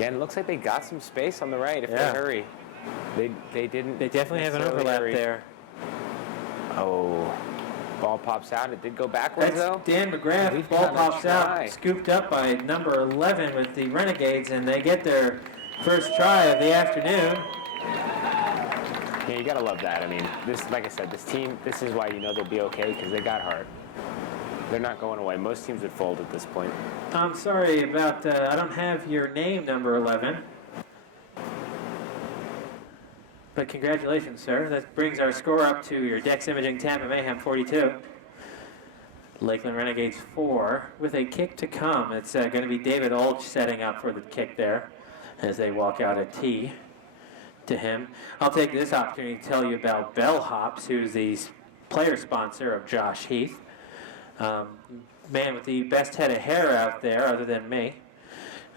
Yeah, and it looks like they got some space on the right if they hurry. They didn't. They definitely have an overlap there. Oh, ball pops out. It did go backwards though. Dan McGrath. Ball pops out, scooped up by number 11 with the Renegades, and they get their first try of the afternoon. Yeah, you gotta love that. Like I said, this team. This is why you know they'll be okay because they got heart. They're not going away. Most teams would fold at this point. I'm sorry about. I don't have your name, number 11. But congratulations, sir. That brings our score up to your Dex Imaging Tampa Mayhem 42. Lakeland Renegades 4 with a kick to come. It's going to be David Ulch setting up for the kick there as they walk out a tee to him. I'll take this opportunity to tell you about Bellhops, who's the player sponsor of Josh Heath. Man with the best head of hair out there other than me.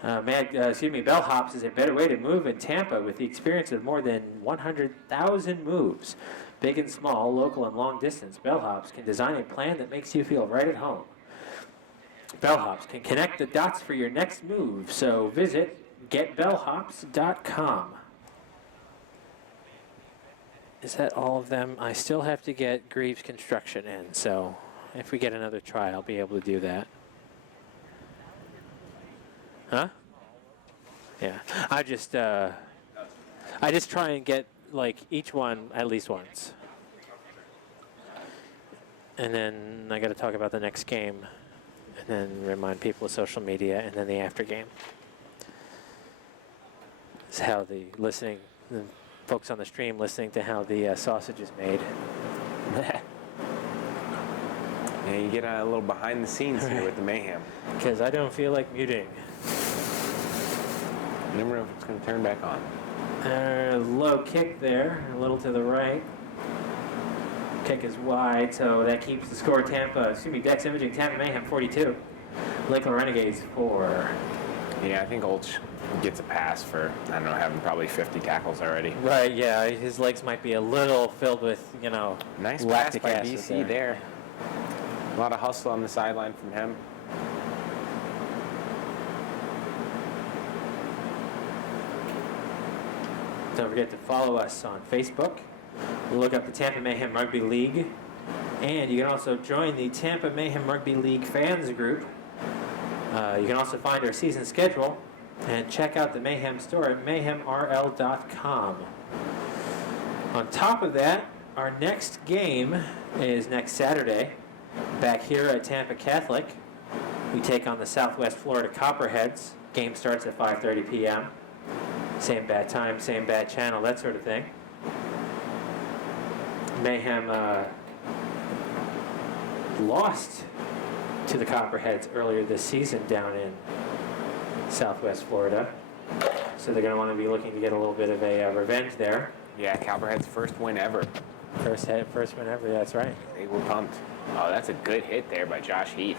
Bellhops is a better way to move in Tampa with the experience of more than 100,000 moves. Big and small, local and long distance, Bellhops can design a plan that makes you feel right at home. Bellhops can connect the dots for your next move, so visit getbellhops.com. Is that all of them? I still have to get Greaves Construction in, so if we get another try, I'll be able to do that. Huh? Yeah. I just try and get each one at least once. And then I got to talk about the next game and then remind people of social media and then the after game. It's how the folks on the stream listening to how the sausage is made. Yeah, you get a little behind the scenes here with the Mayhem. Because I don't feel like muting. You never know if it's going to turn back on. Low kick there, a little to the right. Kick is wide, so that keeps the score Dex Imaging Tampa Mayhem 42. Lakeland Renegades 4. Yeah, I think Ulch gets a pass for, having probably 50 tackles already. Right, yeah, his legs might be a little filled with, Nice lactic pass by acid BC there. A lot of hustle on the sideline from him. Don't forget to follow us on Facebook. Look up the Tampa Mayhem Rugby League. And you can also join the Tampa Mayhem Rugby League fans group. You can also find our season schedule and check out the Mayhem store at mayhemrl.com. On top of that, our next game is next Saturday, back here at Tampa Catholic. We take on the Southwest Florida Copperheads. Game starts at 5:30 p.m. Same bad time, same bad channel, that sort of thing. Mayhem lost to the Copperheads earlier this season down in Southwest Florida. So they're going to want to be looking to get a little bit of a revenge there. Yeah, Copperhead's first win ever. First win ever, that's right. They were pumped. Oh, that's a good hit there by Josh Heath.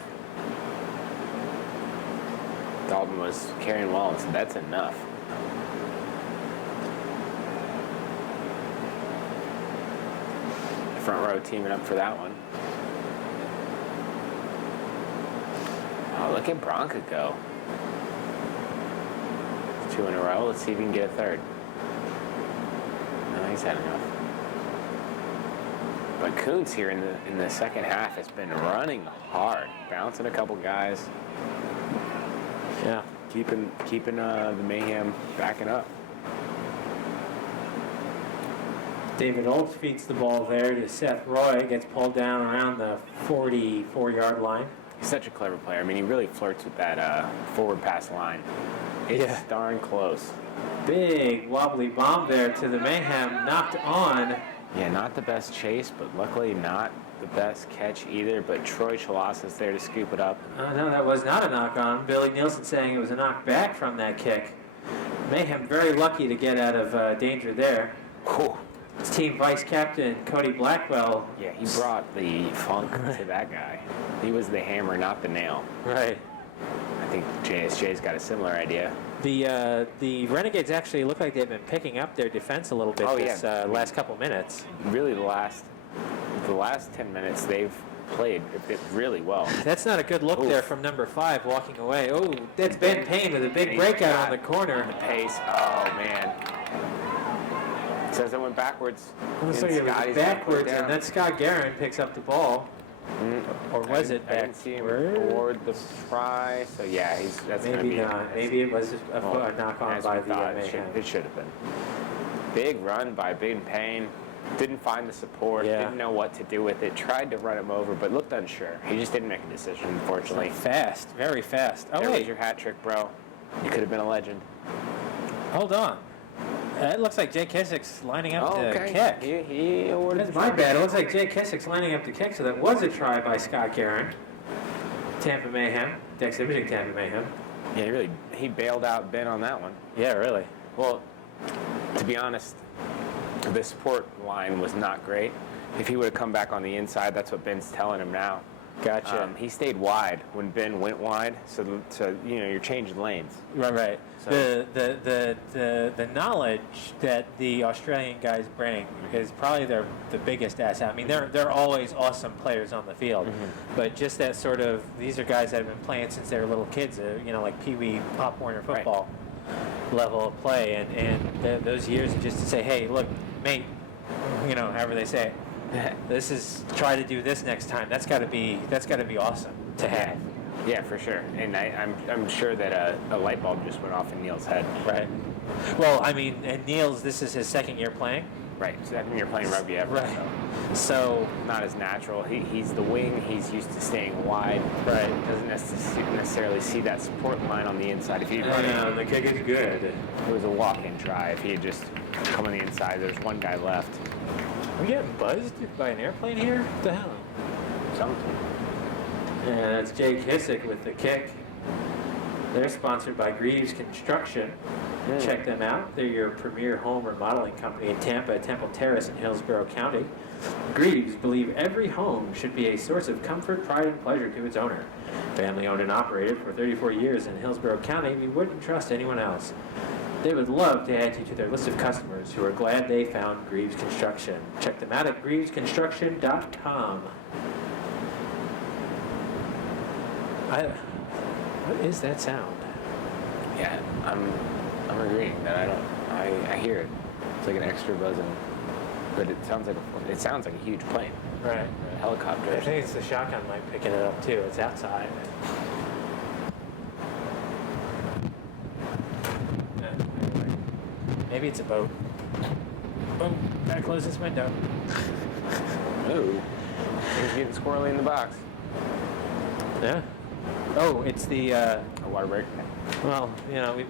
Dalton was carrying well, so that's enough. Front row teaming up for that one. Oh, look at Bronca go. 2 in a row. Let's see if we can get a third. No, he's had enough. But Kuntz here in the second half has been running hard, bouncing a couple guys. Yeah. Keeping the Mayhem backing up. David Olds feeds the ball there to Seth Roy. Gets pulled down around the 44-yard line. He's such a clever player. I mean, he really flirts with that forward pass line. It's darn close. Big wobbly bomb there to the Mayhem. Knocked on. Yeah, not the best chase, but luckily not the best catch either. But Troy Chalasa's there to scoop it up. No, that was not a knock on. Billy Nielsen saying it was a knock back from that kick. Mayhem very lucky to get out of danger there. Whew. It's team vice captain Cody Blackwell. Yeah, he brought the funk to that guy. He was the hammer, not the nail. Right. I think JSJ's got a similar idea. The Renegades actually look like they've been picking up their defense a little bit this last couple minutes. Really, the last 10 minutes they've played it really well. That's not a good look there from number 5 walking away. Oh, that's Ben Payne with a big breakout on the corner. The pace. Oh man. It says it went backwards. Looks like it was backwards, and then Scott Guerin picks up the ball. Or was it I didn't see him award the try, so yeah, that's going to be... Maybe not. Maybe it was a knock-on by the Mayhem. It should have been. Big run by Ben Payne. Didn't find the support, didn't know what to do with it, tried to run him over, but looked unsure. He just didn't make a decision, unfortunately. Fast, very fast. Oh, there wait. was your hat trick, bro. You could have been a legend. Hold on. It looks like Jay Kissack's lining up to kick. He awarded. That's my bad. It looks like Jay Kissack's lining up to kick, so that was a try by Scott Guerin. Tampa Mayhem. Dex Imaging Tampa Mayhem. Yeah, he bailed out Ben on that one. Yeah, really. Well, to be honest, the support line was not great. If he would have come back on the inside, that's what Ben's telling him now. Gotcha. He stayed wide when Ben went wide, so you're changing lanes. Right. So. The knowledge that the Australian guys bring is probably the biggest asset. I mean, they're always awesome players on the field, but just that sort of, these are guys that have been playing since they were little kids. Like Pee Wee Pop Warner football level of play, and those years of just to say, hey, look, mate, however they say it. This is try to do this next time. That's got to be awesome to have. Yeah, for sure. And I'm sure that a light bulb just went off in Neil's head. Right. Well, I mean, and Neil's, this is his second year playing. Right. Second year playing rugby ever. Right. So not as natural. He's the wing. He's used to staying wide. Right. Doesn't necessarily see that support line on the inside. If he the kick is good. It was a walk-in try. If he had just come on the inside, there's one guy left. Are we getting buzzed by an airplane here? What the hell? Something. And that's Jay Kissick with the kick. They're sponsored by Greaves Construction. Check them out. They're your premier home remodeling company in Tampa at Temple Terrace in Hillsborough County. Greaves believe every home should be a source of comfort, pride, and pleasure to its owner. Family owned and operated for 34 years in Hillsborough County, we wouldn't trust anyone else. They would love to add you to their list of customers who are glad they found Greaves Construction. Check them out at greavesconstruction.com. What is that sound? Yeah, I'm agreeing that I hear it. It's like an extra buzzing, but it sounds like a huge plane. Right. A helicopter. I think it's the shotgun light picking it up too. It's outside. Maybe it's a boat. Oh, gotta close this window. Oh, he's getting squirrely in the box. Yeah. Oh, it's the A water break. well,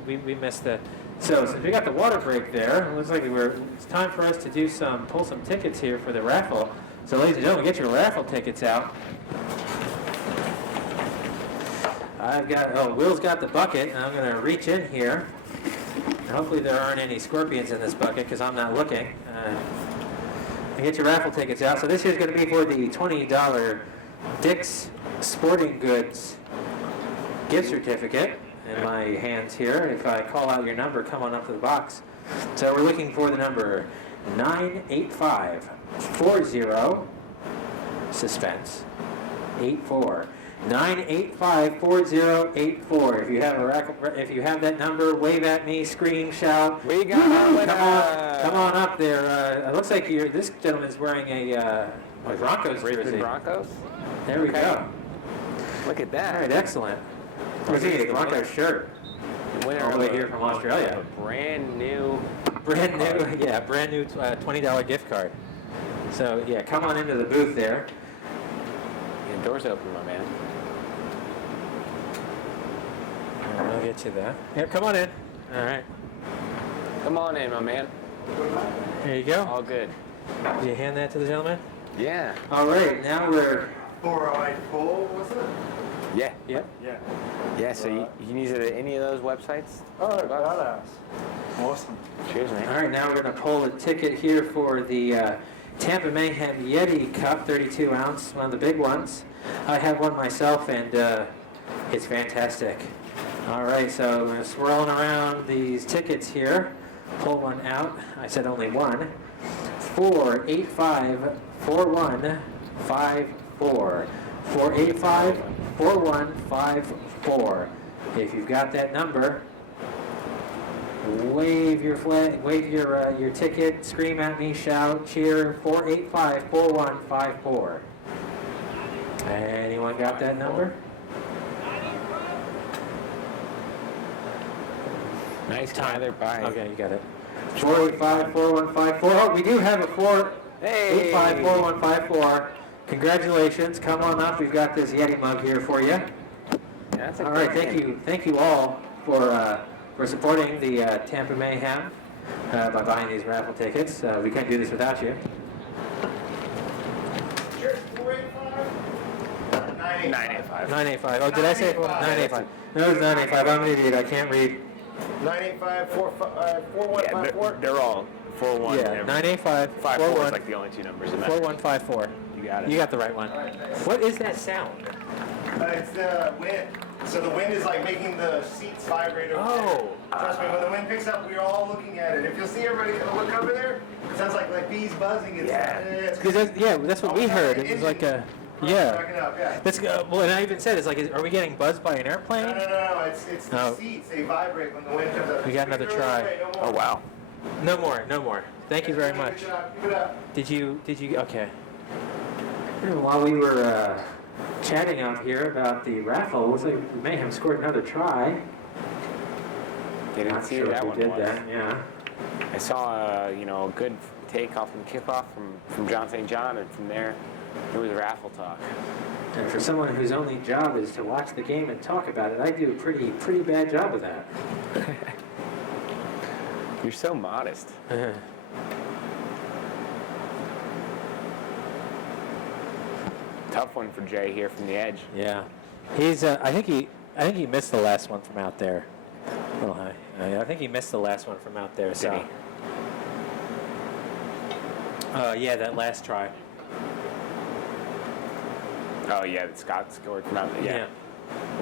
we missed the. So since we got the water break there, it looks like it's time for us to pull some tickets here for the raffle. So ladies and gentlemen, get your raffle tickets out. Will's got the bucket, and I'm going to reach in here. And hopefully there aren't any scorpions in this bucket because I'm not looking. And get your raffle tickets out. So this here's going to be for the $20 Dick's Sporting Goods gift certificate in my hands here. If I call out your number, come on up to the box. So we're looking for the number 98540 suspense 84 9854084. If you have that number, wave at me, scream, shout. We got it. Come on up there. It looks like this gentleman's wearing a My Broncos Brisbane jersey. Broncos. There we go. Look at that. All right, excellent. We're seeing a Broncos shirt. Winner All the of way here from Australia. A brand new. Brand new $20 gift card. So yeah, come on into the booth there. Yeah, doors open, my man. I'll get you that. Yeah, come on in. All right. Come on in, my man. There you go. All good. Did you hand that to the gentleman? Yeah. All right, now we're... 404, was it? Yeah. Yep. Yeah. Yeah. So you can use it at any of those websites. Oh, badass. Awesome. Cheers, man. All right, now we're going to pull a ticket here for the Tampa Mayhem Yeti Cup, 32 ounce, one of the big ones. I have one myself, and it's fantastic. All right, so we're swirling around these tickets here. Pull one out. I said only one. 485-4154. 485-4154. If you've got that number, wave your flag, wave your ticket, scream at me, shout, cheer. 485-4154. Anyone got that number? Nice Tyler. Bye. Okay, you got it. 485-4154. Oh, we do have a 485-4154. Congratulations. Come on up. We've got this Yeti mug here for you. Yeah, that's a All right, great thank name. you. Thank you all for supporting the Tampa Mayhem by buying these raffle tickets. We couldn't do this without you. Sure, 485? 985. 985. Oh, did I say 985? No, it's 985. I'm an idiot. I can't read. 985, Yeah, 4154? they're all 4-1. Yeah, 985 5-4 is like the only two numbers in that. 4154. You got it. You got the right one. What is that sound? It's the wind. So the wind is like making the seats vibrate over Oh. there. Trust me, when the wind picks up, we're all looking at it. If you'll see everybody look over there, it sounds like bees buzzing. It's, it's Because that's what we heard. It was like a cracking up, yeah. That's well, and I even said it's like, are we getting buzzed by an airplane? No. It's the Oh. seats. They vibrate when the wind comes up. We got another try. Oh, wow. No more. Thank you very much. Keep it up. Did you? Okay. And while we were chatting out here about the raffle, it looks like Mayhem scored another try. Didn't Not see sure who that if one we did was. that. Yeah. I saw a good takeoff and kickoff from John St. John, and from there it was raffle talk. And for someone whose only job is to watch the game and talk about it, I do a pretty bad job of that. You're so modest. Tough one for Jay here from the edge. Yeah, he's. I think he missed the last one from out there. A little high. I think he missed the last one from out there. So. Did Yeah, that last try. Oh yeah, that Scott scored from out there. Yeah.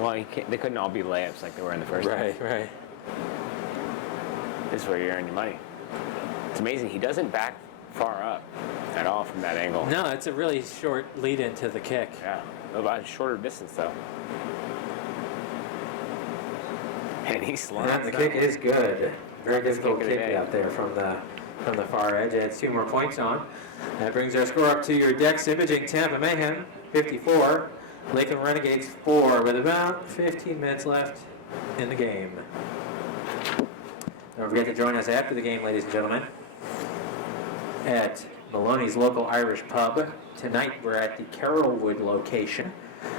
Well, they couldn't all be layups like they were in the first one. Right. This is where you earn your money. It's amazing. He doesn't back far up at all from that angle. No, it's a really short lead into the kick. Yeah. About a shorter distance though. And he slides. And the kick is good. Very difficult kick of the kick day. out there from the far edge. Adds 2 more points on. That brings our score up to your Dex Imaging Tampa Mayhem 54, Lakeland Renegades 4, with about 15 minutes left in the game. Don't forget to join us after the game, ladies and gentlemen, at Maloney's local Irish pub. Tonight we're at the Carrollwood location,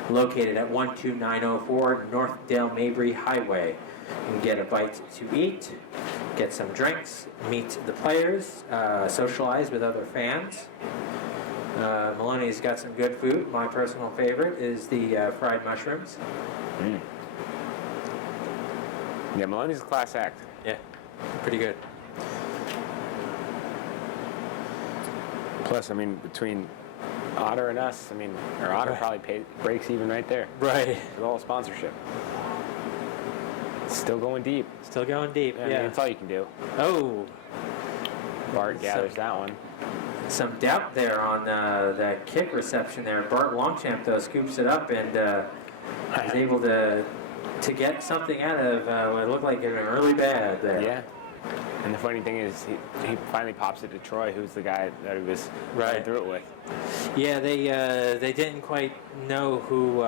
located at 12904 North Dale Mabry Highway. You can get a bite to eat, get some drinks, meet the players, socialize with other fans. Maloney's got some good food. My personal favorite is the fried mushrooms. Yeah, Maloney's a class act. Yeah, pretty good. Plus, I mean, between Otter and us, or Otter probably breaks even right there Right. for the whole sponsorship. Still going deep. Still going deep. I mean, that's all you can do. Oh, Bart gathers that one. some doubt there on that kick reception there. Bart Longchamp, though, scoops it up and is able to get something out of what looked like it was really bad there. Yeah. And the funny thing is, he finally pops it to Troy, who's the guy that he was Right. through it with. Yeah, they didn't quite know who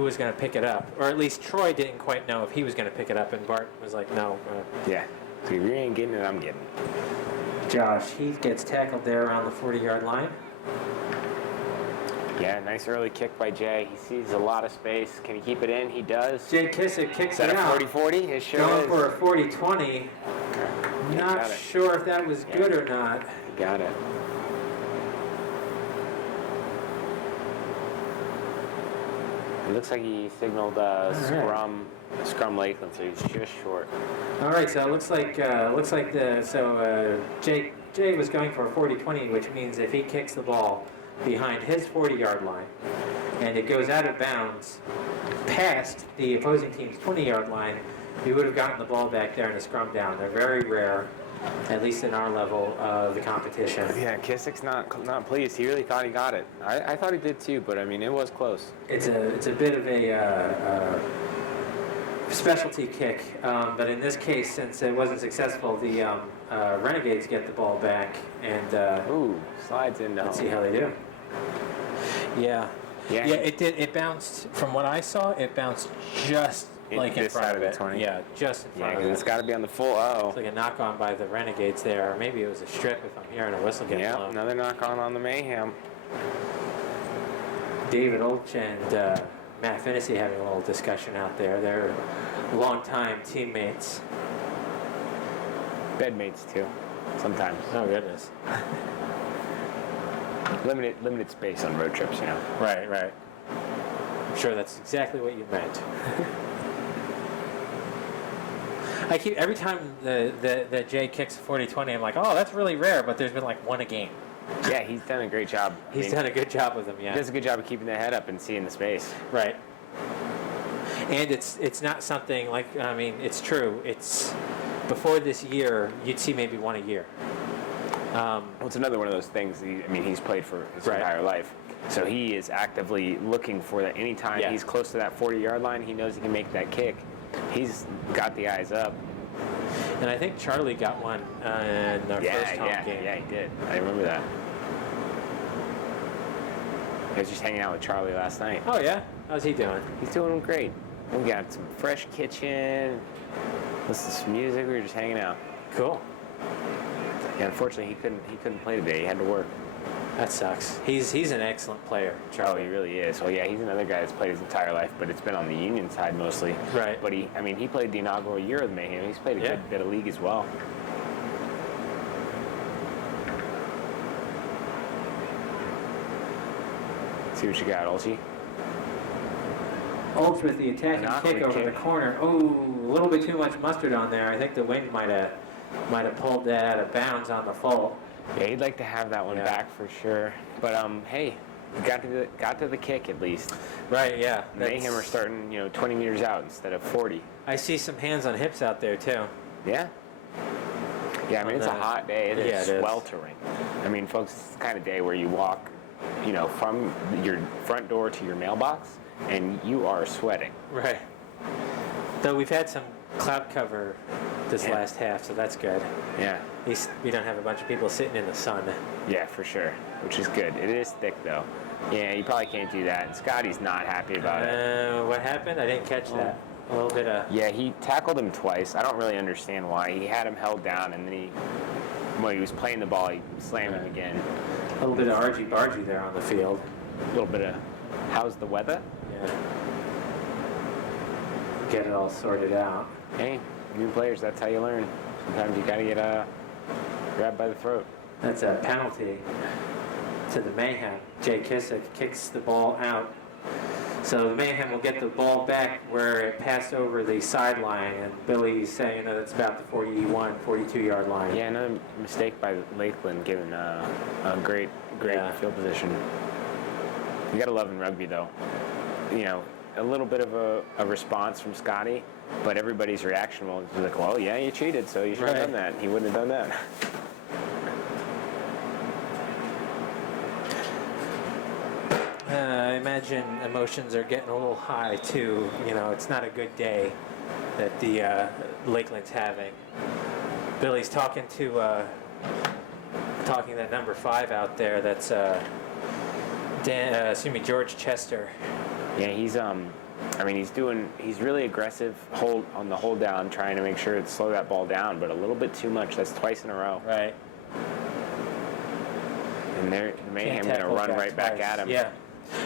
was going to pick it up, or at least Troy didn't quite know if he was going to pick it up, and Bart was like, no. Yeah. So if you ain't getting it, I'm getting it. Josh, he gets tackled there around the 40-yard line. Yeah, nice early kick by Jay. He sees a lot of space. Can he keep it in? He does. Jay Kissick kicks Is that it a out. 40-40? It sure Going is. for a 40-20. Not got it. sure if that was good or not. He got it. It looks like he signaled scrum Lakeland, so he's just short. All right, so it looks like Jay was going for a 40-20, which means if he kicks the ball behind his 40-yard line and it goes out of bounds past the opposing team's 20-yard line, he would have gotten the ball back there in a scrum down. They're very rare, at least in our level of the competition. Yeah, Kissick's not pleased. He really thought he got it. I thought he did too, but I mean, it was close. It's a bit of a specialty kick, but in this case, since it wasn't successful, the Renegades get the ball back, and Ooh, slides into let's home. see how they do. Yeah. Yeah. Yeah, it did. It bounced, from what I saw, it bounced just like in this front side of of it. the 20? Yeah, just in Yeah, front 'cause of it's it. got to be on the full. It's like a knock on by the Renegades there, or maybe it was a strip if I'm hearing a whistle get Yeah, blown. another knock on the Mayhem. David Olch and Matt Finnessy having a little discussion out there. They're longtime teammates. Bedmates too, sometimes. Oh goodness. Limited space on road trips, you know. Right. I'm sure that's exactly what you meant. I keep every time the Jay kicks a 40-20, I'm like, oh, that's really rare, but there's been like one a game. Yeah, he's done a great job. He's done a good job with them, He yeah. does a good job of keeping the head up and seeing the space. Right. And it's not something like, I mean, it's true. It's before this year, you'd see maybe one a year. Well, it's another one of those things. He's played for his Right. entire life, so he is actively looking for that. Anytime Yeah. he's close to that 40-yard line, he knows he can make that kick. He's got the eyes up. And I think Charlie got one in their first home game. Yeah, he did. I remember that. I was just hanging out with Charlie last night. Oh yeah? How's he doing? He's doing great. We got some fresh kitchen, listen to some music. We were just hanging out. Cool. Yeah, unfortunately, he couldn't play today. He had to work. That sucks. He's an excellent player, Oh, Charlie. he really is. Well, yeah, he's another guy that's played his entire life, but it's been on the Union side mostly. Right. But he played the inaugural year of the Mayhem. He's played a Yeah. good bit of league as well. See what you got, Olchie. Olch with the attacking Knocking kick over kick. the corner. Oh, a little bit too much mustard on there. I think the wind might have pulled that out of bounds on the full. Yeah, he'd like to have that one Yeah. back for sure. But hey, you got to the kick at least. Right, yeah. The Mayhem are starting, 20 meters out instead of 40. I see some hands on hips out there too. Yeah. Yeah, I mean, it's a hot day. It is Yeah, it is. sweltering. I mean, folks, it's the kind of day where you walk, from your front door to your mailbox, and you are sweating. Right. Though we've had some cloud cover this Yeah. last half, so that's good. Yeah. At least we don't have a bunch of people sitting in the sun. Yeah, for sure, which is good. It is thick, though. Yeah, you probably can't do that. And Scotty's not happy about it. What happened? I didn't catch that. A little bit of... Yeah, he tackled him twice. I don't really understand why. He had him held down, and then when he was playing the ball, he slammed him again. A little bit of argy-bargy there on the field. A little bit of, how's the weather? Yeah. Get it all sorted out. Hey, new players, that's how you learn. Sometimes you gotta get grabbed by the throat. That's a penalty to the Mayhem. Jay Kissick kicks the ball out. So the Mayhem will get the ball back where it passed over the sideline, and Billy's saying that it's about the 41, 42-yard line. Yeah, another mistake by Lakeland, given a great Yeah. field position. You gotta love in rugby, though. A little bit of a response from Scotty, but everybody's reaction was like, well, yeah, you cheated, so you should have Right. done that. He wouldn't have done that. I imagine emotions are getting a little high too. You know, it's not a good day that the Lakeland's having. Billy's talking to that number 5 out there. That's George Chester. Yeah, he's he's really aggressive on the hold down, trying to make sure to slow that ball down, but a little bit too much. That's twice in a row. Right. And the Mayhem going to run right back at him. Yeah.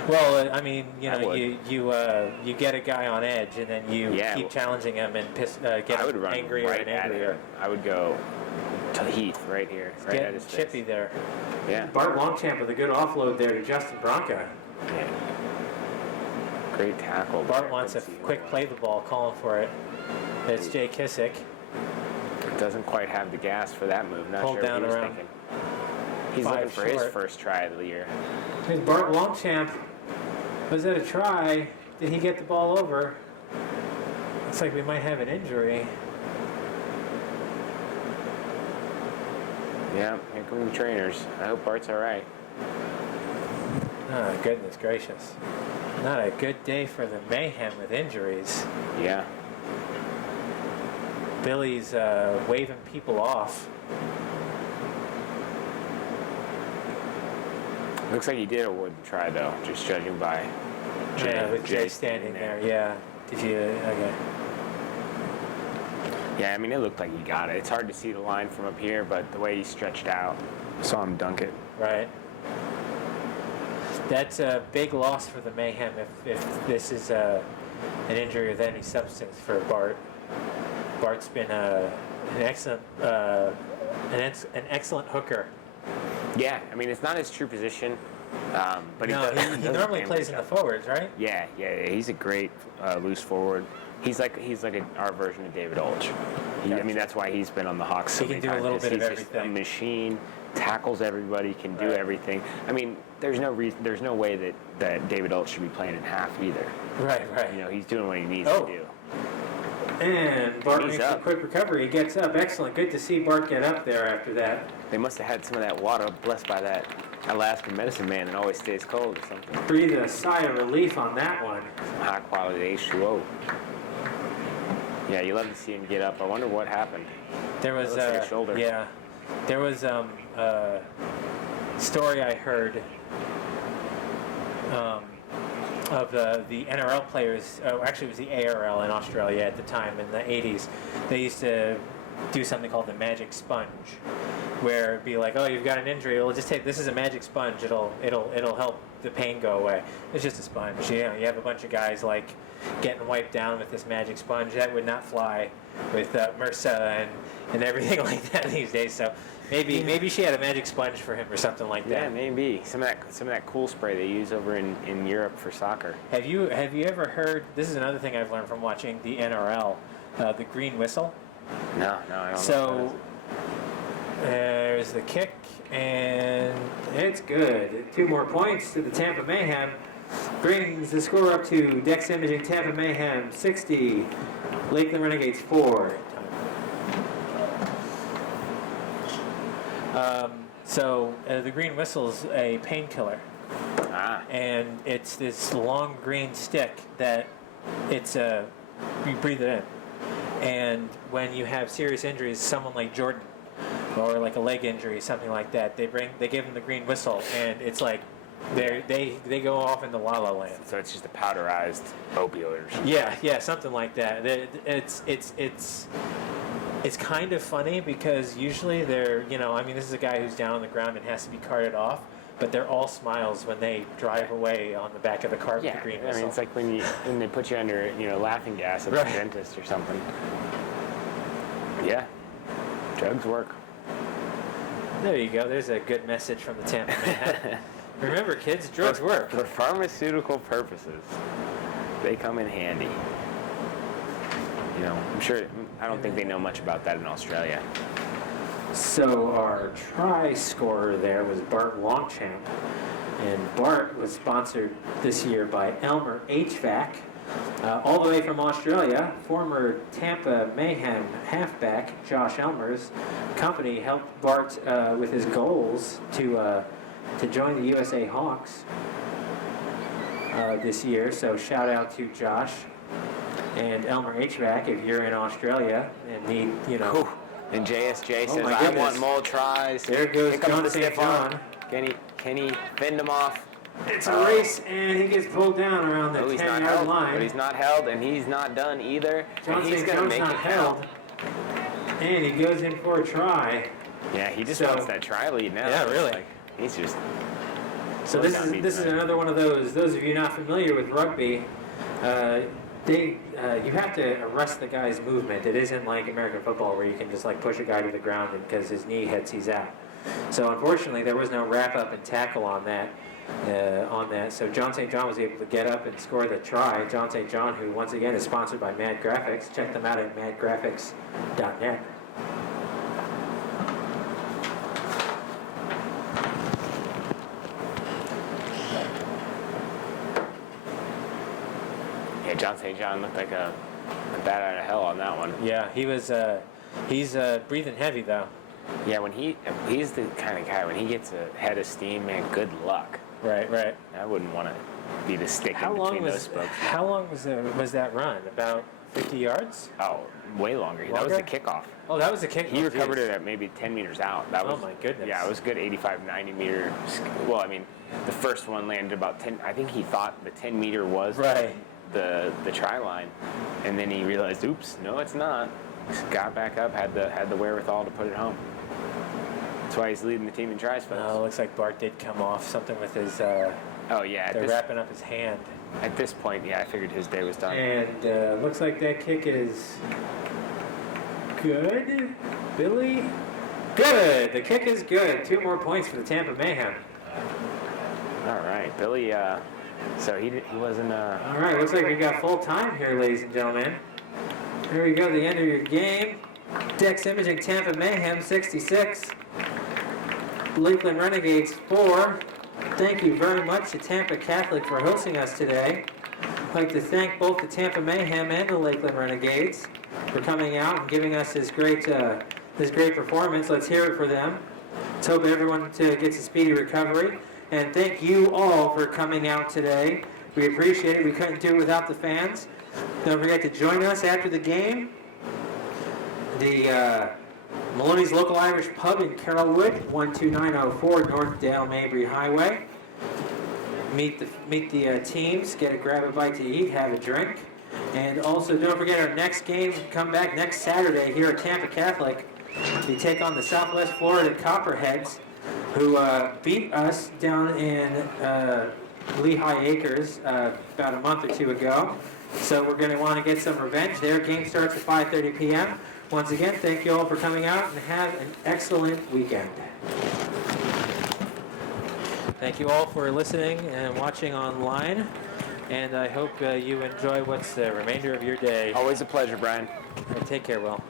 Well, I mean, you know, you get a guy on edge, and then you keep challenging him and get him angrier and angrier. I would go to Heath right here, right at his chippy face. there. Yeah. Bart Longchamp with a good offload there to Justin Bronca. Yeah. Great tackle. Bart wants to quick play the ball, calling for it. It's Jay Kissick. Doesn't quite have the gas for that move. Not Pulled sure down what he was around thinking. He's looking for his first try of the year. Here's Bart Longchamp. Was that a try? Did he get the ball over? Looks like we might have an injury. Yeah, here come the trainers. I hope Bart's all right. Oh, goodness gracious. Not a good day for the Mayhem with injuries. Yeah. Billy's waving people off. Looks like he did award the try, though, just judging by with Jay standing there. Yeah. Did you? Okay. Yeah, I mean, it looked like he got it. It's hard to see the line from up here, but the way he stretched out, saw him dunk it. Right. That's a big loss for the Mayhem if this is an injury of any substance for Bart. Bart's been an excellent hooker. Yeah, I mean, it's not his true position, but he normally plays in the forwards, right? Yeah, he's a great loose forward. He's like our version of David Olch. I mean, that's why he's been on the Hawks so many times. He can do a little bit of everything. He's just a machine, tackles everybody, can do everything. I mean, there's no way that David Olch should be playing in half either. Right. You know, he's doing what he needs to do. And Bart makes a quick recovery. He gets up. Excellent. Good to see Bart get up there after that. They must have had some of that water blessed by that Alaskan medicine man that always stays cold or something. Breathe a sigh of relief on that one. High quality H2O. Yeah, you love to see him get up. I wonder what happened. There was like a shoulder. Yeah, there was a story I heard of the NRL players. Actually, it was the ARL in Australia at the time in the 80s. They used to do something called the magic sponge, where it'd be like, oh, you've got an injury. Well, just take this is a magic sponge. It'll help the pain go away. It's just a sponge. You know, you have a bunch of guys like getting wiped down with this magic sponge. That would not fly with MRSA and everything like that these days. So maybe she had a magic sponge for him or something like that. Yeah, maybe some of that cool spray they use over in Europe for soccer. Have you ever heard? This is another thing I've learned from watching the NRL, the green whistle. No, I don't know. So there's the kick, and it's good. 2 more points to the Tampa Mayhem. Brings the score up to Dex Imaging Tampa Mayhem 60, Lakeland Renegades 4. The green whistle's a painkiller. And it's this long green stick that you breathe it in. And when you have serious injuries, someone like Jordan, or like a leg injury, something like that, they give them the green whistle, and it's like they go off into La La Land. So it's just a powderized opioid or something. Yeah, something like that. It's kind of funny because usually they're, this is a guy who's down on the ground and has to be carted off, but they're all smiles when they drive away on the back of the car with the green whistle. I mean, it's like when they put you under, laughing gas at the dentist or something. Yeah, drugs work. There you go. There's a good message from the Tampa Mayhem. Remember, kids, drugs work. For pharmaceutical purposes, they come in handy. I'm sure, I don't think they know much about that in Australia. So our try scorer there was Bart Longchamp. And Bart was sponsored this year by Elmer HVAC. All the way from Australia, former Tampa Mayhem halfback Josh Elmer's company helped Bart with his goals to join the USA Hawks. this year. So shout out to Josh and Elmer HVAC if you're in Australia and need, you know. Whew. And JSJ says, my I goodness. want more tries. There goes Here comes John the St. stiff John. arm. Can he fend him off? It's a race, and he gets pulled down around the Oh, he's not 10-yard held, line. but he's not held, and he's not done either. John And he's St. going to John's make not it held, count. and he goes in for a try. Yeah, he just So- wants that try lead now. Yeah, really. Like, he's just. So Well, this not is beat this is right. another one of those of you not familiar with rugby. You have to arrest the guy's movement. It isn't like American football where you can just like push a guy to the ground because his knee hits, he's out. So unfortunately, there was no wrap up and tackle on that. So John St. John was able to get up and score the try. John St. John, who once again is sponsored by Mad Graphics. Check them out at madgraphics.net. Yeah, John St. John looked like a bat out of hell on that one. Yeah, he's breathing heavy though. Yeah, when he's the kind of guy, when he gets a head of steam, man, good luck. Right. I wouldn't want to be the stick How in long between those was spokes. how long was that run? About 50 yards? Oh, way longer. That was Longer? the kickoff. Oh, that was a kick. He oh, recovered geez. it at maybe 10 meters out. That was, Oh, my goodness. Yeah, it was good 85, 90 meter. Well, I mean, the first one landed about 10. I think he thought the 10 meter was Right. the try line, and then he realized, oops, no, it's not. Just got back up, had the wherewithal to put it home. That's why he's leading the team in tries, folks. Oh, looks like Bart did come off something with his. Oh yeah, They're wrapping up his hand, at this point, yeah, I figured his day was done. and looks like that kick is good. Billy, good. The kick is good. 2 more points for the Tampa Mayhem. All right, Billy. So he wasn't. All right, looks like we got full time here, ladies and gentlemen. Here we go, the end of your game. Dex Imaging Tampa Mayhem 66. Lakeland Renegades 4. Thank you very much to Tampa Catholic for hosting us today. I'd like to thank both the Tampa Mayhem and the Lakeland Renegades for coming out and giving us this great performance. Let's hear it for them. Let's hope everyone gets a speedy recovery. And thank you all for coming out today. We appreciate it. We couldn't do it without the fans. Don't forget to join us after the game. The Maloney's Local Irish Pub in Carrollwood, 12904 North Dale Mabry Highway. Meet the teams, grab a bite to eat, have a drink. And also don't forget our next game, come back next Saturday here at Tampa Catholic. We take on the Southwest Florida Copperheads, who beat us down in Lehigh Acres about a month or 2 ago. So we're going to want to get some revenge. Their game starts at 5:30 p.m. Once again, thank you all for coming out and have an excellent weekend. Thank you all for listening and watching online. And I hope you enjoy what's the remainder of your day. Always a pleasure, Brian. Take care, Will.